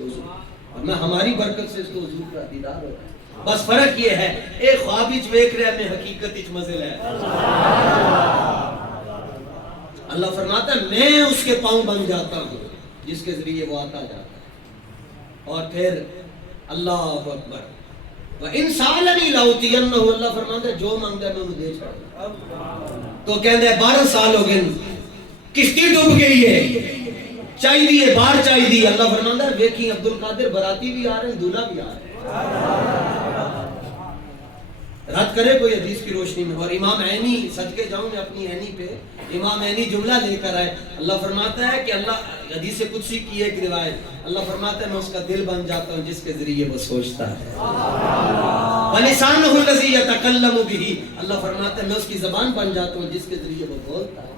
اور میں ہماری برکت سے اس کو حضور کا دیدار ہو رہا ہے۔ بس فرق یہ ہے ایک خواب وچ ویکھ رہا ہے، میں حقیقت وچ مزل ہے۔ اللہ فرماتا ہے میں اس کے پاؤں بن جاتا ہوں جس کے ذریعے وہ آتا جاتا ہے۔ اور پھر اللہ اکبر وَإِن سَأَلَنِي لَأُعْطِيَنَّهُ، اللہ فرماتا ہے جو مانگتا ہے میں انہیں دے چھوڑتا ہوں۔ تو کہتے ہیں 12 سال ہو گئے، کشتی ڈوب گئی ہے، چاہیے بار چاہیے، اللہ فرماتا ہے دیکھیں عبد القادر براتی بھی آ رہے ہیں، دولہا بھی آ رہے ہیں۔ رد کرے کوئی حدیث کی روشنی میں۔ اور امام عینی، صدقے جاؤں میں اپنی عینی پہ، امام عینی جملہ لے کر آئے، اللہ فرماتا ہے کہ اللہ، حدیث قدسی کی ایک روایت، اللہ فرماتا ہے میں اس کا دل بن جاتا ہوں جس کے ذریعے وہ سوچتا ہے۔ وَلِسَانُهُ الَّذِي يَتَكَلَّمُ بِهِ، اللہ فرماتا ہے میں اس کی زبان بن جاتا ہوں جس کے ذریعے وہ بولتا ہے۔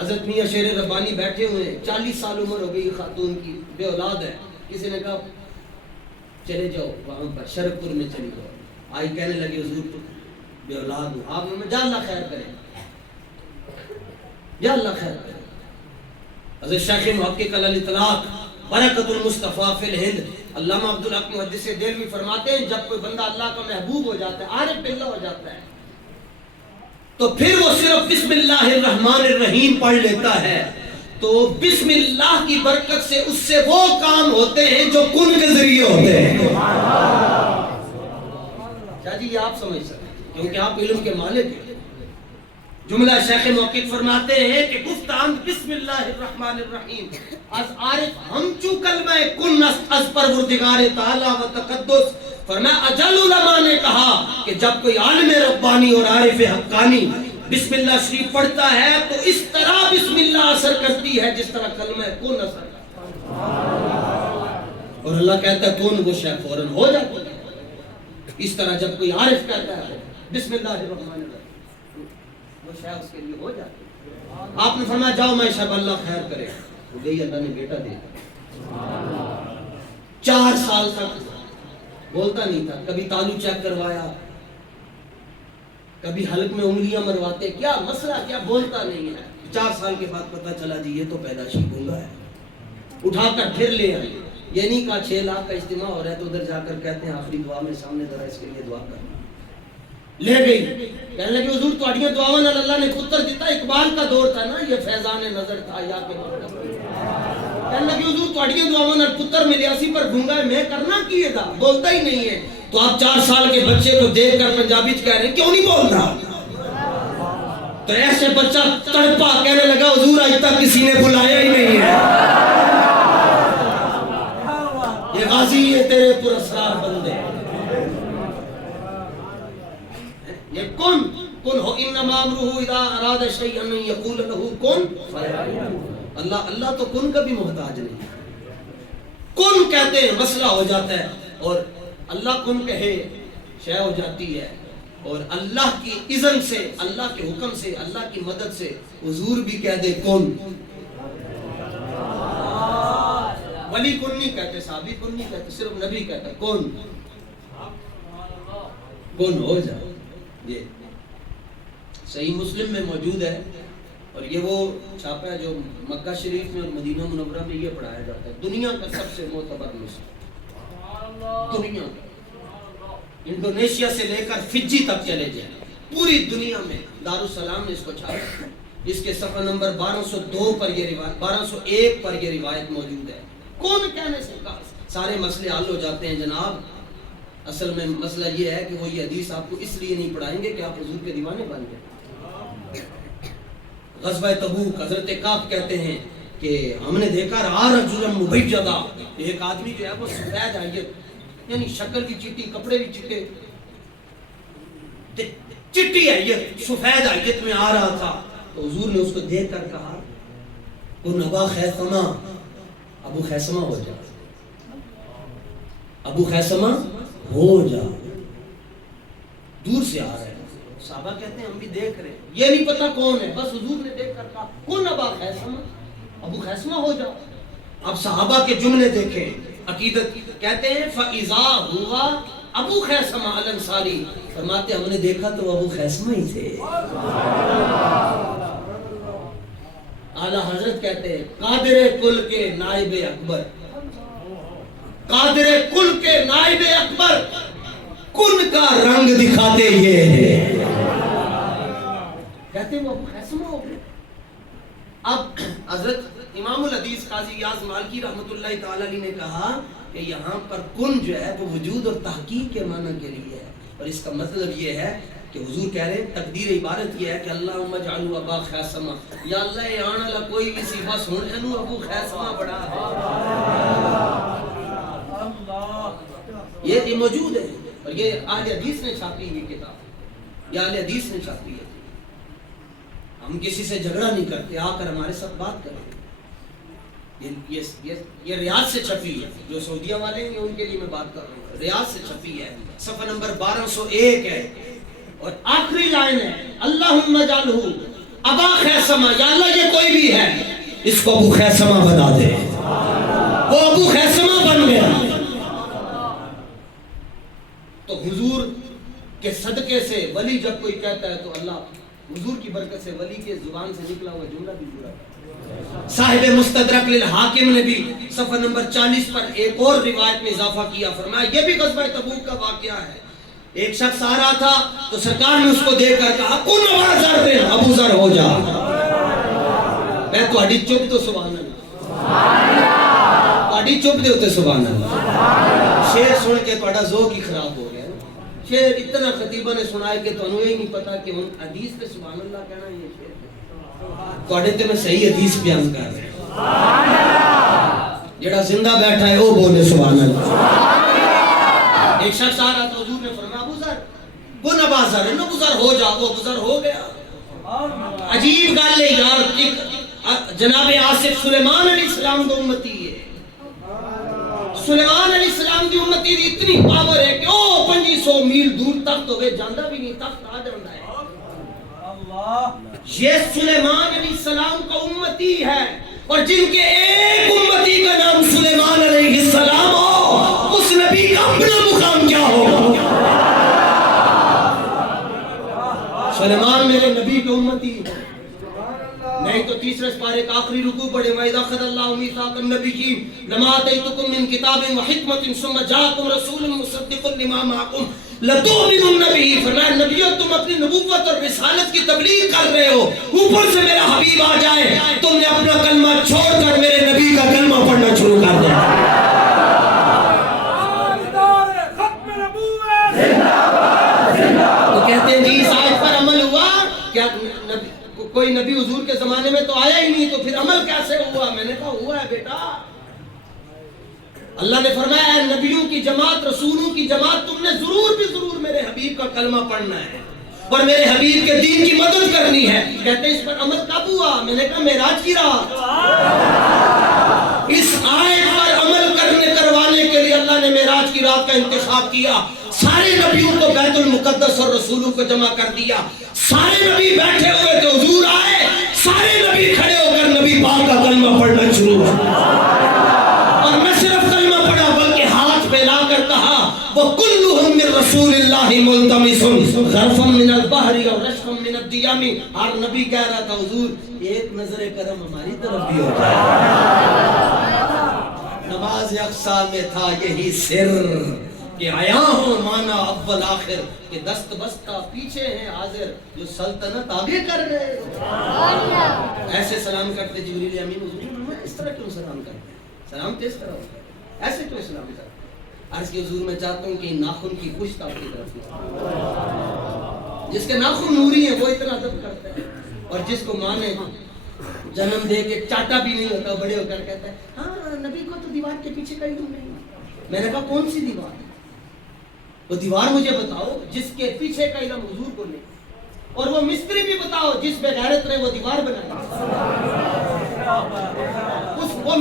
حضرت میاں شیر ربانی بیٹھے ہوئے، 40 سال عمر ہو گئی خاتون کی، بے اولاد ہے، کسی نے کہا چلے جاؤ وہاں پر شرف پور میں چلی جاؤ، آئی کہنے لگی حضور تو بے اولاد ہوں، آپ نے جا اللہ خیر کرے، یا اللہ خیر کرے۔ حضرت شیخ محقق علی الاطلاق برکت المصطفیٰ فی الہند علامہ عبدالحق محدث دہلوی فرماتے ہیں جب کوئی بندہ اللہ کا محبوب ہو جاتا ہے، عارف باللہ ہو جاتا ہے، تو پھر وہ صرف بسم اللہ الرحمن الرحیم پڑھ لیتا ہے، تو بسم اللہ کی برکت سے اس سے وہ کام ہوتے ہیں جو کن کے ذریعے ہوتے ہیں۔ کیا جی یہ آپ سمجھ سکتے ہیں؟ کیونکہ آپ علم کے مالک ہیں. جملہ شیخ موقف فرماتے ہیں کہ گفتان بسم اللہ الرحمن الرحیم از عارف ہم چو کلمہ کن از پروردگار تعالی و تقدس. فرمایا اجل علماء نے کہا کہ جب کوئی عالم ربانی اور عارف حقانی بسم اللہ شریف پڑھتا ہے تو اس طرح بسم اللہ اثر کرتی ہے جس طرح کلمہ کن اثر کرتا ہے. اور اللہ کہتا ہے کن وہ شے فوراً ہو جاتا ہے. اس طرح جب کوئی عارف کہتا ہے بسم اللہ الرحمن الرحیم وہ شے اس کے لیے ہو جاتی ہے. آپ نے فرمایا جاؤ میں شب اللہ خیر کرے. وہ گئی, اللہ نے بیٹا دے دیا. 4 سال تک بولتا نہیں تھا. کبھی تالو چیک کروایا, کبھی حلق میں انگلیاں مرواتے, کیا مسئلہ کیا, بولتا نہیں ہے. 4 سال کے بعد پتہ چلا جی یہ تو پیدائشی گونگا ہے. اٹھا کر پھر لے آئے. یہ نہیں کہا 6 لاکھ کا اجتماع ہو رہا ہے تو ادھر جا کر کہتے ہیں آخری دعا میں سامنے ذرا اس کے لیے دعا کرنا. لے گئی, کہنے لگے حضور تواڈیاں دعاواں نال اللہ نے پتر دیتا. اقبال کا دور تھا نا, یہ فیضان نظر تھا یا کہ کہنے لگے حضور تواڈیاں دعاواں نال پتر ملیا سی پر گونگا ہے, میں کرنا کیے گا, بولتا ہی نہیں ہے. تو آپ 4 سال کے بچے کو دیکھ کر پنجابی کہہ رہے ہیں کیوں نہیں بول رہا. تو ایسے بچہ تڑپا کہنے لگا حضور آج تک کسی نے بلایا ہی نہیں ہے. یہ غازی یہ تیرے پر اسرار بندے. یہ کن ہو انما امرہ اذا اراد شیئا ان یقول له کن فیکون. اللہ تو کن کا بھی محتاج نہیں. کن کہتے ہیں مسئلہ ہو جاتا ہے, اور اللہ کن کہے شے ہو جاتی ہے. اور اللہ کی اذن سے, اللہ کے حکم سے, اللہ کی مدد سے حضور بھی کہہ دے کن. ولی کن نہیں کہتے, صحابی کن نہیں کہتے, صرف نبی کہتا کن. کن ہو جائے. یہ صحیح مسلم میں موجود ہے, اور یہ وہ چھاپا ہے جو مکہ شریف میں اور مدینہ منورہ میں یہ پڑھایا جاتا ہے. دنیا کا سب سے معتبر نسخہ, دنیا انڈونیشیا سے لے کر فجی تک چلے جائیں, پوری دنیا میں دارالسلام نے اس کو چھاپا. اس کے صفحہ نمبر 1202 پر یہ روایت, 1201 پر یہ روایت موجود ہے. کون کہنے سے سارے مسئلے حل ہو جاتے ہیں جناب. اصل میں مسئلہ یہ ہے کہ وہ یہ حدیث آپ کو اس لیے نہیں پڑھائیں گے کہ آپ حضور کے دیوانے بن جائیں. غزوہ تبوک حضرت کعب کہتے ہیں کہ ہم نے دیکھا رہا رجلا مبیضا, ایک آدمی جو ہے وہ سفید ہے, یعنی شکل بھی چٹی, کپڑے بھی چٹے, چٹی ہے, یہ سفید حیت میں آ رہا تھا. تو حضور نے اس کو دیکھ کر کہا کن ابا خیثمہ, ابو خیثمہ ہو جا, ابو خیثمہ ہو جا. دور سے آ رہے ہیں صحابہ کہتے ہیں ہم بھی دیکھ رہے ہیں, یہ نہیں پتا کون ہے, بس حضور نے دیکھ کر کہا کن ابا خیثمہ, ابو خیثمہ ہو جا. اب صحابہ کے جملے دیکھیں, عقیدت کہتے ہیں فَإِذَا هُوَ ابو خیثمہ الانصاری, فرماتے ہم نے دیکھا تو ابو خیثمہ ہی تھے. اعلیٰ حضرت کہتے ہیں قادر کل کے نائب اکبر, قادر کل کے نائب اکبر, کن کا رنگ دکھاتے یہ ہیں. کہتے ہیں وہ ابو خیثمہ ہو گئے. اب حضرت امام الحدیث قاضی یاز مالکی رحمۃ اللہ تعالی علیہ نے کہا کہ یہاں پر کن جو ہے وہ وجود اور تحقیق کے معنی کے لیے ہے, اور اس کا مطلب یہ ہے کہ حضور کہہ رہے ہیں تقدیر عبارت یہ ہے کہ اللہم اجعلوا ابا خیثمہ, یا اللہ یہ آنے والا کوئی بھی صفہ سن اینو ابو خیثمہ بڑا ہے. یہ موجود ہے, اور یہ اہل حدیث نے چھاپی ہوئی کتاب, یہ اہل حدیث نے چھاپی ہے. ہم کسی سے جھگڑا نہیں کرتے, آ کر ہمارے ساتھ بات کریں. یہ ریاض سے چھپی ہے, جو سعودیہ والے ہیں ان کے لیے میں بات کر رہا ہوں, ریاض سے چھپی ہے, صفحہ نمبر 1201 ہے, اور آخری لائن ہے اللہم اجعلہ ابا خیثمہ, یا اللہ یہ کوئی بھی ہے اس کو ابو خیثمہ بنا دے. وہ ابو خیثمہ بن گیا. تو حضور کے صدقے سے ولی جب کوئی کہتا ہے تو اللہ حضور کی برکت سے ولی کے زبان سے نکلا ہوا جملہ بھی پورا. صاحب مستدرک للحاکم نے بھی صفحہ نمبر 40 پر ایک اور روایت میں اضافہ کیا, فرمایا یہ بھی غزوہ تبوک کا واقعہ ہے. ایک شخص آ رہا تھا تو سرکار نے اس کو دیکھ کر کہا کن ابا ذر, ابو ذر ہو جا. میں تہاڈی چپ تو سبحان اللہ, تہاڈی چپ دے اوتے سبحان اللہ. شعر سن کے تہاڈا ذوق ہی خراب ہو گیا. شعر اتنا خطیبہ نے سنائے کہ تمہیں یہ نہیں پتا کہ ہن حدیث تے سبحان اللہ کہنا یہ شعر تواڈے تے میں صحیح حدیث بیان کر رہا ہوں. سبحان اللہ. جڑا زندہ بیٹھا ہے وہ بولے سبحان اللہ. ایک شخص آ رہا تو حضور نے فرمایا ابو ذر کون ابا ذر نو گزر ہو جا. وہ گزر ہو گیا. عجیب گل ہے یار. جناب آصف سلیمان علیہ السلام کی امتی ہے. سلیمان علیہ السلام کی امتی دی اتنی پاور ہے کہ او 2500 میل دور تخت ہوئے جاندہ بھی نہیں, تخت آ جاندہ ہے. یہ سلیمان علیہ السلام کا امتی ہے, اور جن کے ایک امتی کا نام سلیمان علیہ السلام ہو اس نبی کا اپنا مقام کیا ہوگا. سلیمان میرے نبی کا امتی ہے. نہیں تو تیسرے سپارے کا آخری رکوع پڑھے وَإِذَا أَخَذَ اللَّهُ مِيثَاقَ النَّبِيِّينَ لَمَا آتَيْتُكُم مِّن كِتَابٍ وَحِكْمَةٍ ثُمَّ جَاءَكُمْ رَسُولٌ مُصَدِّقٌ لِّمَا مَعَكُمْ لَتُؤْمِنُنَّ بِهِ. فرمایا نبیوں تم اپنی نبوت اور رسالت کی تبلیغ کر رہے ہو, اوپر سے میرا حبیب آ جائے تم نے اپنا کلمہ چھوڑ کر میرے نبی کا کلمہ پڑھنا شروع کر دیا. تو کہتے ہیں جی اس آیت پر عمل ہوا کیا؟ کوئی نبی حضور کے زمانے میں تو آیا ہی نہیں, تو پھر عمل کیسے ہوا؟ میں نے کہا ہوا ہے بیٹا. اللہ نے فرمایا ہے نبیوں کی جماعت, رسولوں کی جماعت, تم نے ضرور بھی ضرور میرے حبیب کا کلمہ پڑھنا ہے اور میرے حبیب کے دین کی مدد کرنی ہے. کہتے ہیں اس پر عمل کب ہوا؟ میں نے کہا معراج کی رات. اس آیت پر عمل کروانے کے لیے اللہ نے معراج کی رات کا انتخاب کیا. سارے نبیوں کو بیت المقدس اور رسولوں کو جمع کر دیا. سارے نبی بیٹھے ہوئے تھے, حضور آئے, سارے نبی کھڑے ہو کر نبی پاک کا کلمہ پڑھنا شروع ہوا. اور میں صرف کلمہ پڑھا بلکہ ہاتھ پھیلا کر کہا وَكُلُّهُم مِّن رَّسُولِ اللَّهِ مُلْتَمِسٌ غَرْفًا مِّنَ الْبَحْرِ وَرَشْفًا مِّنَ الدِّيَامِ. ہر نبی کہہ رہا تھا حضور ایک نظر کرم ہماری طرف بھی ہو جائے. نماز اقصا میں تھا یہی سر کہ آیا ہوں مانا اول آخر, کہ دست بستہ پیچھے ہیں حاضر جو سلطنت آگے کر رہے. ایسے سلام کرتے جبریل امین حضور میں اس طرح کیوں سلام کرتے ہیں؟ سلام تو اس طرح ہوتا ہے, ایسے کیوں سلام کرتے ہیں؟ عرض کی حضور میں چاہتا ہوں کہ ناخن کی پشت آپ کی طرف نہیں. جس کے ناخن نوری ہیں وہ اتنا ادب کرتا ہے, اور جس کو ماں نے جنم دے کے چاٹا بھی نہیں ہوتا بڑے ہو کر کہتا ہے ہاں نبی کو تو دیوار کے پیچھے کا علم نہیں. میں نے کہا کون سی دیوار؟ وہ دیوار مجھے بتاؤ جس کے پیچھے کا علم حضور کو نہیں, اور وہ مستری بھی بتاؤ جس بے غیرت نے وہ دیوار بنائی. وہ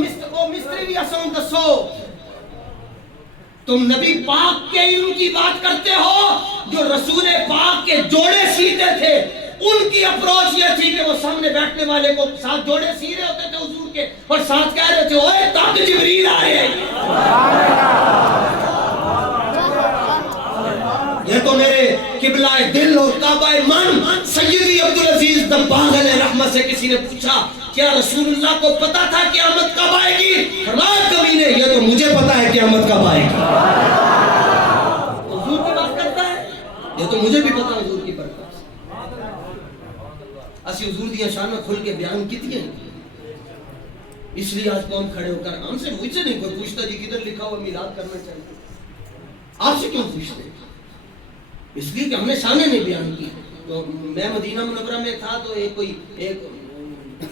مستری بھی اساں دسو. تم نبی پاک کے علم کی بات کرتے ہو, جو رسول پاک کے جوڑے سیتے تھے ان کی اپروچ یہ تھی کہ وہ سامنے بیٹھنے والے کو ساتھ جوڑے سی رہے ہوتے تھے حضور کے, اور ساتھ کہہ رہے تھے اوئے تاک جبریل آ رہے ہیں. یہ تو میرے قبلہ دل اور کعبہ من سیدی عبدالعزیز دباغ علیہ رحمت سے کسی نے پوچھا کیا رسول اللہ کو پتا تھا قیامت کب آئے گی؟ فرمایا کبھی نہیں, یہ تو مجھے پتا ہے قیامت کب آئے گی. حضور کی بات کرتا ہے, یہ تو مجھے بھی پتا حضور کی برکت. اسی حضور دیا شان میں کھل کے بیان کیتی ہیں, اس لیے آج قوم کھڑے ہو کر ہم سے مجھ سے نہیں کوئی پوچھتا جی کدھر لکھا ہوا میلاد کرنا چاہیے. آپ سے کیوں پوچھتے؟ اس لیے کہ ہم نے شانیں نہیں بیان کی. تو میں مدینہ منورہ میں تھا تو ایک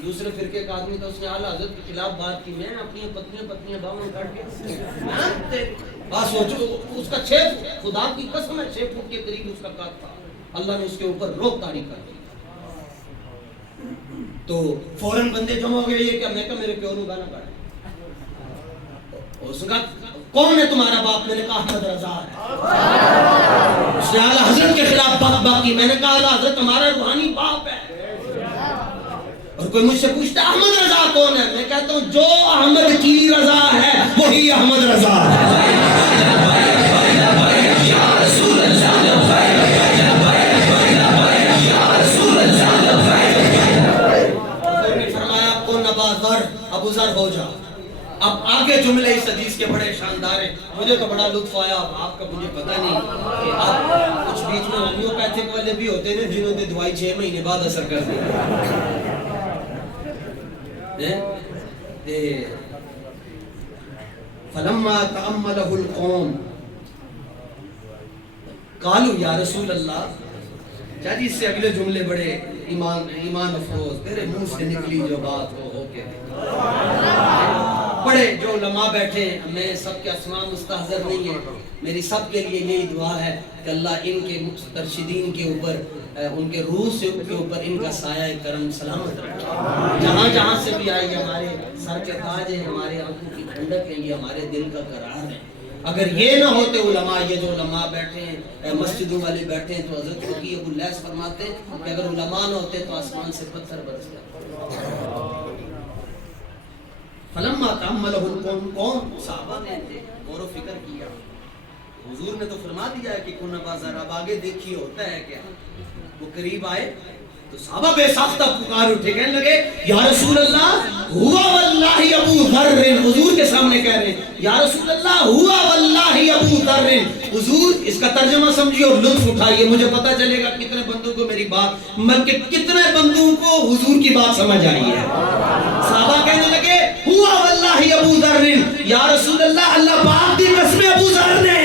دوسرے فرقے کا آدمی تھا, اس نے اعلیٰ حضرت کے خلاف بات کی. میں اپنی پتنیاں باہم کاٹ کے بات سوچو, اس کا 6 خدا کی قسم ہے 6 فٹ کے قریب اس کا قد تھا. اللہ نے اس کے اوپر روک طاری کر دی. تو فوراً بندے جمع ہو گئے, یہ کیا؟ میں کہا میرے پیو نو گانا کاٹے. اس نے کہا کون ہے تمہارا باپ؟ میں نے کہا احمد رضا ہے. اس نے اعلیٰ حضرت کے خلاف بات کی. میں نے کہا اعلیٰ حضرت ہمارا روحانی باپ ہے. اور کوئی مجھ سے پوچھتا احمد رضا کون ہے؟ میں کہتا ہوں جو احمد کی رضا ہے وہی احمد رضا ہے. فرمایا کون ابا ذر, ابو ذر ہو جا. اب آگے جملے اس حدیث کے بڑے شاندار ہیں. مجھے تو بڑا لطف آیا, آپ کا مجھے پتہ نہیں کہ آپ کچھ بیچ میں ہومیوپیتھک والے بھی ہوتے ہیں جنہوں نے دوائی 6 مہینے بعد اثر کر دی. فلما تأمله القوم قالو یا رسول اللہ، جی اس سے اگلے جملے بڑے ایمان افروز، تیرے منہ سے نکلی جو بات ہو کے بڑے جو علماء بیٹھے ہیں، میں سب کے اسماء مستحضر نہیں ہیں، میری سب کے لیے یہی دعا ہے کہ اللہ ان کے مسترشدین کے اوپر، ان کے روح سے کے اوپر ان کا سایہ کرم سلامت رکھے، جہاں جہاں سے بھی آئی، ہمارے سر کے تاج ہیں، ہمارے آنکھوں کی ٹھنڈک ہے، یہ ہمارے دل کا قرار ہے۔ اگر یہ نہ ہوتے علماء، یہ جو علماء بیٹھے ہیں، مسجدوں والے بیٹھے ہیں، تو حضرت فقیہ ابو اللیث فرماتے ہیں کہ اگر علماء نہ ہوتے تو آسمان سے پتھر برس جاتے۔ فلما تأملہ القوم، صحابہ نے غور و فکر کیا، حضور نے تو فرما دیا ہے کہ کن بازار، اب آگے دیکھیے ہوتا ہے کیا۔ وہ قریب آئے تو صحابہ بے ساختہ پکار اٹھے، کہنے لگے یا رسول اللہ ہوا واللہ ابو ذر، حضور کے سامنے کہہ رہے ہیں یا رسول اللہ ہوا واللہ ابو ذر، حضور اس کا ترجمہ سمجھیے اور لطف اٹھائیے، مجھے پتا چلے گا کتنے بندوں کو میری بات، بلکہ کتنے بندوں کو حضور کی بات سمجھ آئی ہے۔ صحابہ کہنے لگے ہوا واللہ ابو ذر، یا رسول اللہ اللہ پاک دی قسم ابو ذر نے۔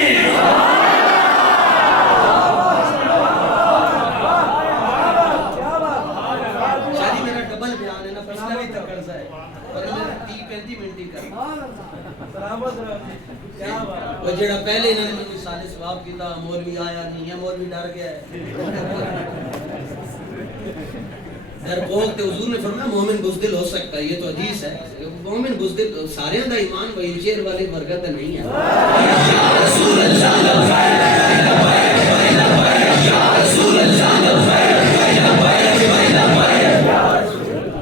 وہ جڑا پہلے انہوں نے مجھے سالے سواب کی تھا، مولوی آیا نہیں ہے، مولوی ڈر گیا ہے، ڈرپوک تے حضور نے فرمایا مومن بزدل ہو سکتا ہے، یہ تو حدیث ہے، مومن بزدل سارے دا ایمان وہی چیر والے برکت نہیں ہے۔ یا رسول اللہ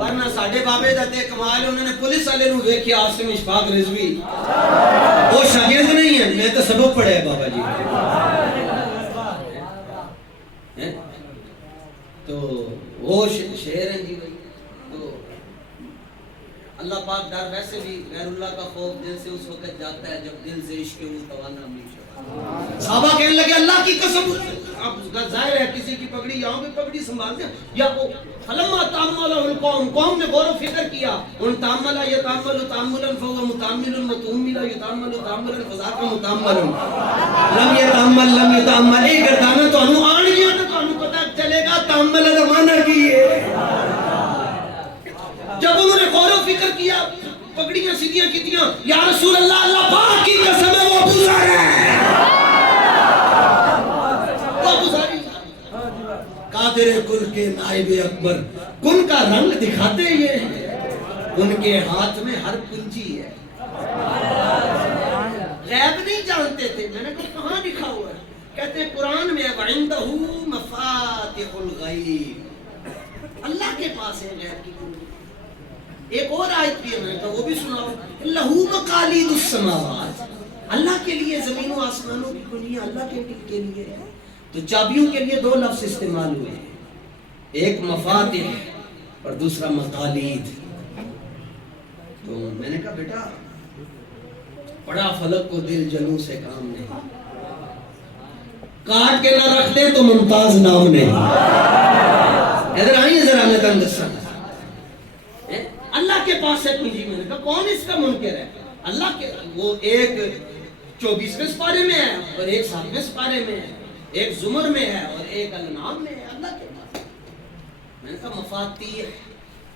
ورنہ ساڈے بابے دا تے کمال، انہوں نے پولیس والے نو ویکھیا، عاصم اشفاق رضوی، وہ شاگرد نہیں ہے، میں تو سبق پڑھا ہے بابا جی، تو وہ شعر ہیں جی بھائی۔ تو اللہ پاک ڈر ویسے بھی غیر اللہ کا خوف دل سے اس وقت جاتا ہے جب دل سے عشق او توانا میشہ۔ صحابہ کہنے لگے اللہ کی قسم، اب ظاہر ہے کسی کی پگڑی یہاں بھی پگڑی سنبھالتے ہیں یا وہ فلما تاملہ القوم، قوم نے غور و فکر کیا، ان تاملہ یتامل تاملا فهو متامل متامل یتامل تاملا فذاک متامل لم یتامل لم یتامل، اے گردانا تو انو آن گیا تو انو پتہ چلے گا تامل کا معنی کی ہے۔ جب انہوں نے غور و فکر کیا، پگڑیاں سیدھیاں کیتیاں، یا رسول اللہ اللہ پاک کی قسم ہے وہ ابو ذر ہے، وہ ابو ذر قادر کل کے نائب اکبر، کن کا رنگ دکھاتے یہ ہیں، ان کے ہاتھ میں ہر کنجی ہے۔ غیب نہیں جانتے تھے، میں نے کہا کہاں لکھا ہوا ہے، کہتے ہیں قرآن میں وَعِندَهُ مَفَاتِحُ الْغَيْبِ، اللہ کے پاس ہے غیب کی کنجی۔ ایک اور آیت بھی ہے تو وہ بھی سناؤ، لَهُ مَقَالِيدُ السَّمَاوَاتِ، اللہ کے لیے زمین و آسمانوں کی کنجیاں اللہ کے لیے ہے۔ تو چابیوں کے لیے دو لفظ استعمال ہوئے ہیں، ایک مفاتح اور دوسرا مقالید۔ تو میں نے کہا بیٹا پڑا فلک کو دل جنوں سے کام نہیں، کاٹ کے نہ رکھ دیں تو ممتاز نام نہیں۔ ادھر آئیے ذرا میں تم دسا، اللہ کے پاس ہے کنجی، میں نے کہا کون اس کا منکر ہے؟ اللہ کے، وہ ایک 24ویں سپارے میں ہے اور ایک 7ویں سپارے میں ہے، ایک زمر میں ہے اور ایک الانعام میں ہے، اللہ کے پاس۔ میں نے کہا مفاتیح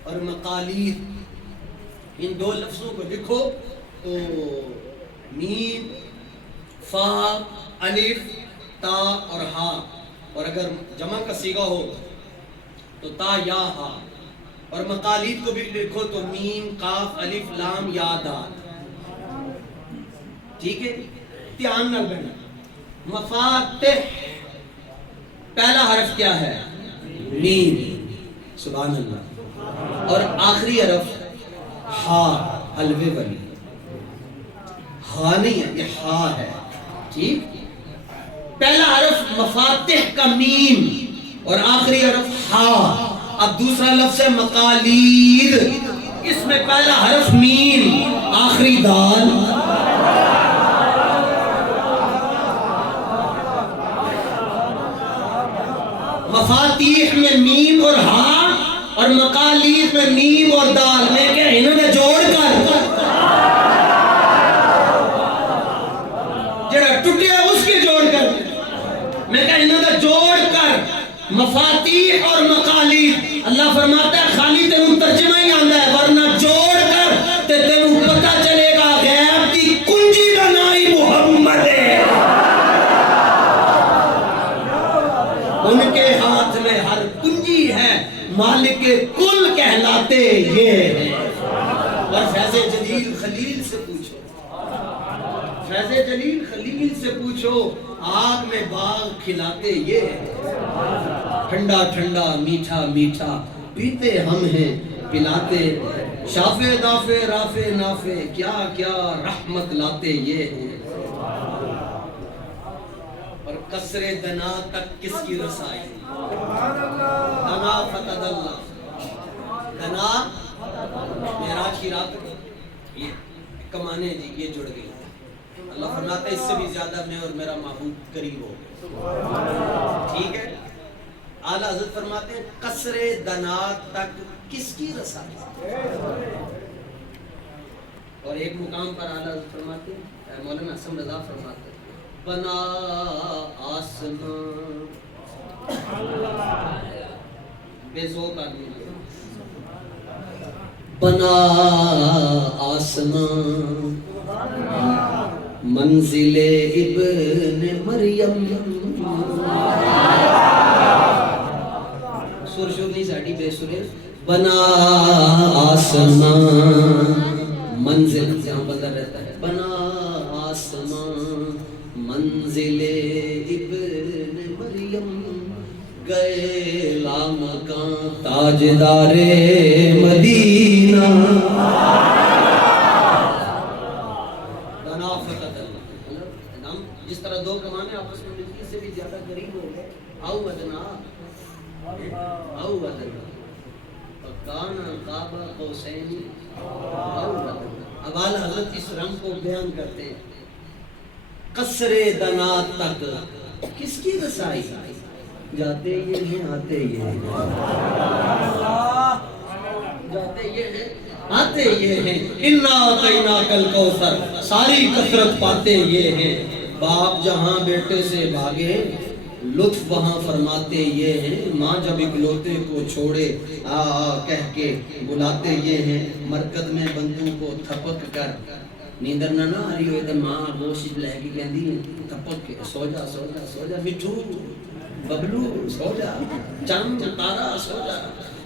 اور مقالید، ان دو لفظوں کو لکھو تو میم فا الف تا اور ہا، اور اگر جمع کا صیغہ ہو تو تا یا ہا، اور مقالید کو بھی لکھو تو میم قاف الف لام یا دال، ٹھیک ہے؟ دھیان نہ رکھنا، مفاتح پہلا حرف کیا ہے؟ میم، سبحان اللہ، اور آخری حرف ہا، حلوے والی، ہا نہیں ہے یہ ہا ہے، ٹھیک؟ پہلا حرف مفاتح کا میم اور آخری حرف ہا۔ اب دوسرا لفظ ہے مقالید، اس میں پہلا حرف میم آخری دال، مفاتیح میں میم اور ہا اور مقالید میں میم اور دال، میں کہ انہوں نے جوڑ کر جڑا ٹوٹے اس کے جوڑ کر، میں کہ مفاتیح اور مقالید، اللہ فرماتا ہے خالی تینوں ترجمہ ہی آندا ہے، ورنہ جوڑ کر تے تینوں پتہ چلے گا غیب دی کنجی کا نام ہی محمد ہے۔ ان کے ہاتھ میں ہر کنجی ہے، مالک کل کہلاتے یہ ہیں۔ اور فیض جلیل خلیل سے پوچھو، فیض جلیل خلیل سے پوچھو، آگ میں باغ کھلاتے یہ ہیں۔ ٹھنڈا ٹھنڈا میٹھا میٹھا پیتے ہم ہیں پلاتے، شافے دافے رافے نافے کیا کیا رحمت لاتے یہ ہیں۔ اور قصر دنا تک کس کی رسائی؟ دنا فتد اللہ، دنا معراج کی رات یہ کمانے جی یہ جڑ گئی۔ اللہ فرماتا ہے اس سے بھی زیادہ میں اور میرا محبوب قریب ہو گئے، ٹھیک ہے۔ اعلیٰ حضرت فرماتے ہیں قصر دنا تک کس کی رسائی؟ اور ایک مقام پر اعلیٰ حضرت فرماتے ہیں، مولانا حسن رضا فرماتے ہیں بنا آسمان بے ذوق آدمی، بنا آسمان منزل ابن مریم، سر شور نہیں ساڑی بے سرے، بنا آسمان منزل جہاں بندہ رہتا ہے، بنا آسمان منزل ابن مریم، گئے لامکان تاجدار مدینہ، بنا فتد اللہ۔ جس طرح دو کمانے آپس میں ملتی سے بھی زیادہ قریب ہو گئے، او ودنا او ودنا فکان قاب قوسین او ودنا۔ اب اعلیٰ حضرت اس رنگ کو بیان کرتے ہیں، قصر دنا تک کس کی رسائی؟ جاتے یہ ہیں آتے یہ ہیں، جاتے یہ ہیں آتے یہ ہیں، انا اعطیناک الکوثر، ساری کثرت پاتے یہ ہیں۔ باپ جہاں بیٹے سے بھاگے لطف وہاں فرماتے یہ ہیں، ماں جب اکلوتے کو چھوڑے آ آ کہہ کے بلاتے یہ ہیں۔ مرکز میں بندوں کو تھپک کر نیندر نہ آ رہی ہوئے تو ماں گوشت لے کے کہندی تھپک کے سو جا سو جا سو جا، مٹھو ببلو سو جا، چاند تارا سو جا۔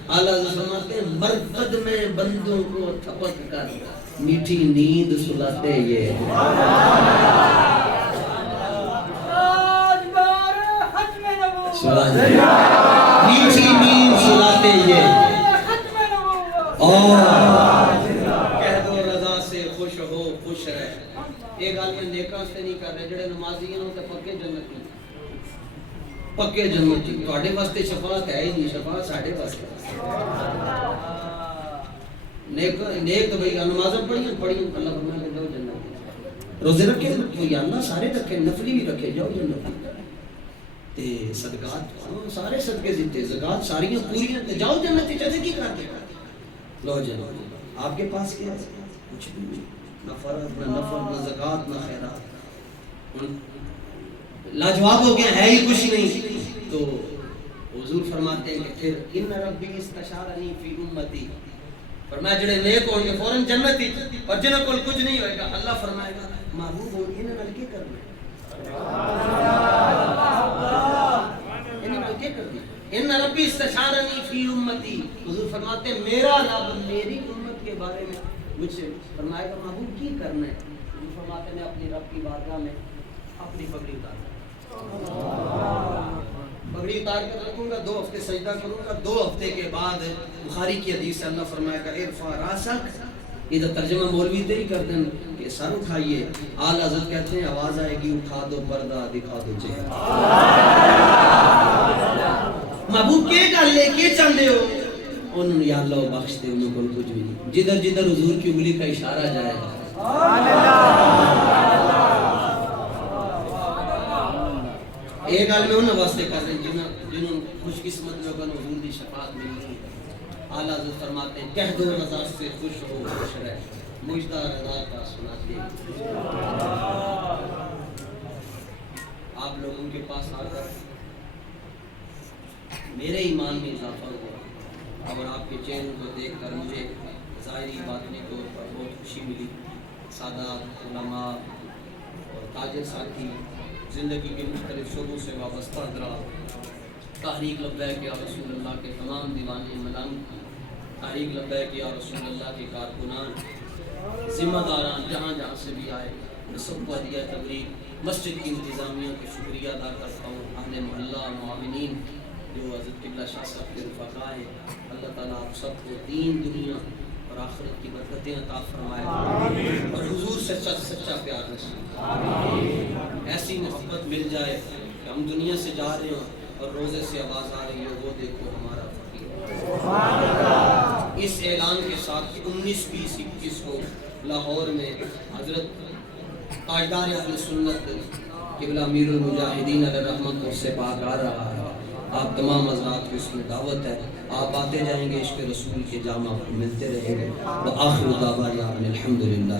اعلیٰ فرماتے ہیں مرکز میں بندوں کو تھپک کر میٹھی نیند سلاتے یہ ہیں۔ میٹھی نیند سلاتے یہ، اور کہہ دو رضا سے خوش ہو خوش رہے۔ یہ گالیاں نیکاں سے نہیں کر رہے، جڑے نمازی ہیں تے پکے جنتی، پکے جنتی۔ تواڈے واسطے شفاعت ہے ہی نہیں، شفاعت ساڈے واسطے۔ نیک بھئی نمازاں پڑھیاں اللہ فرمائے جاؤ جنت، روزے رکھے کوئی اللہ سارے رکھے، نفلی بھی رکھے جاؤ جنت، تے صدقات سارے صدقے دیتے، زکات ساریاں پوریاں تے جاؤ جنت۔ چلے کی کرتے لو جناب آپ کے پاس کیا ہے؟ کچھ بھی نہیں، نہ فرض نہ نفل نہ زکات نہ خیرات، لاجواب ہو گیا ہے ہی کچھ نہیں۔ تو حضور فرماتے ہیں کہ پھر ان ربی استشارنی فی امتی، فرمایا جڑے نیک ہوں گے فوراً جنت ہی، اور جنہوں کو کچھ نہیں ہوئے گا اللہ فرمائے گا محبوب ہو انہیں نل کے کرنا ہے، انہیں نل کے کرنا ہے۔ ان ربی استشارنی فی امتی، حضور فرماتے ہیں میرا رب میری امت کے بارے میں مجھ سے فرمائے گا محبوب کی کرنا ہے۔ حضور فرماتے ہیں میں اپنی رب کی بارگاہ میں اپنی پگڑی اتار پگڑی اتار کر رکھوں گا، 2 ہفتے سجدہ کروں گا، 2 ہفتے کے بعد بخاری کی حدیث سے اللہ فرمائے گا ارفع راسک، ادھر ترجمہ مولوی دے ہی کر دیں کہ سر اٹھائیے۔ اعلیٰ حضرت کہتے ہیں آواز آئے گی اٹھا دو پردہ دکھا دو چہرہ۔ محبوب کے کر لے کے چاندے ہو انہوں نے یا اللہ بخش دے، انہوں کو کچھ بھی نہیں، جدھر جدھر حضور کی انگلی کا اشارہ جائے گا۔ ایک گل میں انہوں واسطے کر رہے ہیں جنہوں خوش قسمت لوگوں نے حضور کی شفاعت ملی ہے۔ اعلیٰ حضرت فرماتے ہیں کہہ دو رضا سے خوش ہو خوش رہے، مجدہ رضا کا سناتے ہیں۔ آپ لوگوں کے پاس آ کر میرے ایمان میں اضافہ ہوا اور آپ کے چہروں کو دیکھ کر مجھے ظاہری باطنی طور پر بہت خوشی ملی. سادات، علماء اور تاجر ساتھی، زندگی کے مختلف شعبوں سے وابستہ حضرات، تحریک لبیک یا رسول اللہ کے تمام دیوانے ملنگ، تحریک لبیک یا رسول اللہ کے کارکنان، ذمہ داران جہاں جہاں سے بھی آئے، میں سب کو ہدیہ تبریک مسجد کی انتظامیہ کو شکریہ ادا کرتا ہوں. اہل محلہ معاونین جو حضرت قبلہ شاہ صاحب کے رفقا ہیں، اللہ تعالیٰ آپ سب کو دین، دنیا اور آخرت کی برکتیں عطا فرمائے اور حضور سے سچا پیار نصیب، ایسی محبت مل جائے کہ ہم دنیا سے جا رہے ہوں اور روزے سے آواز آ رہی ہو وہ دیکھو ہمارا فقیر. اس اعلان کے ساتھ 19، 20، 21 کو لاہور میں حضرت تاجدار اہل سنت قبلہ امیر المجاہدین علیہ رحمت سے پاک آ رہا ہے. آپ تمام حضرات کو اس میں دعوت ہے، آپ آتے جائیں گے، عشق رسول کے جامع ملتے رہیں گے. وآخر دعوانا الحمدللہ.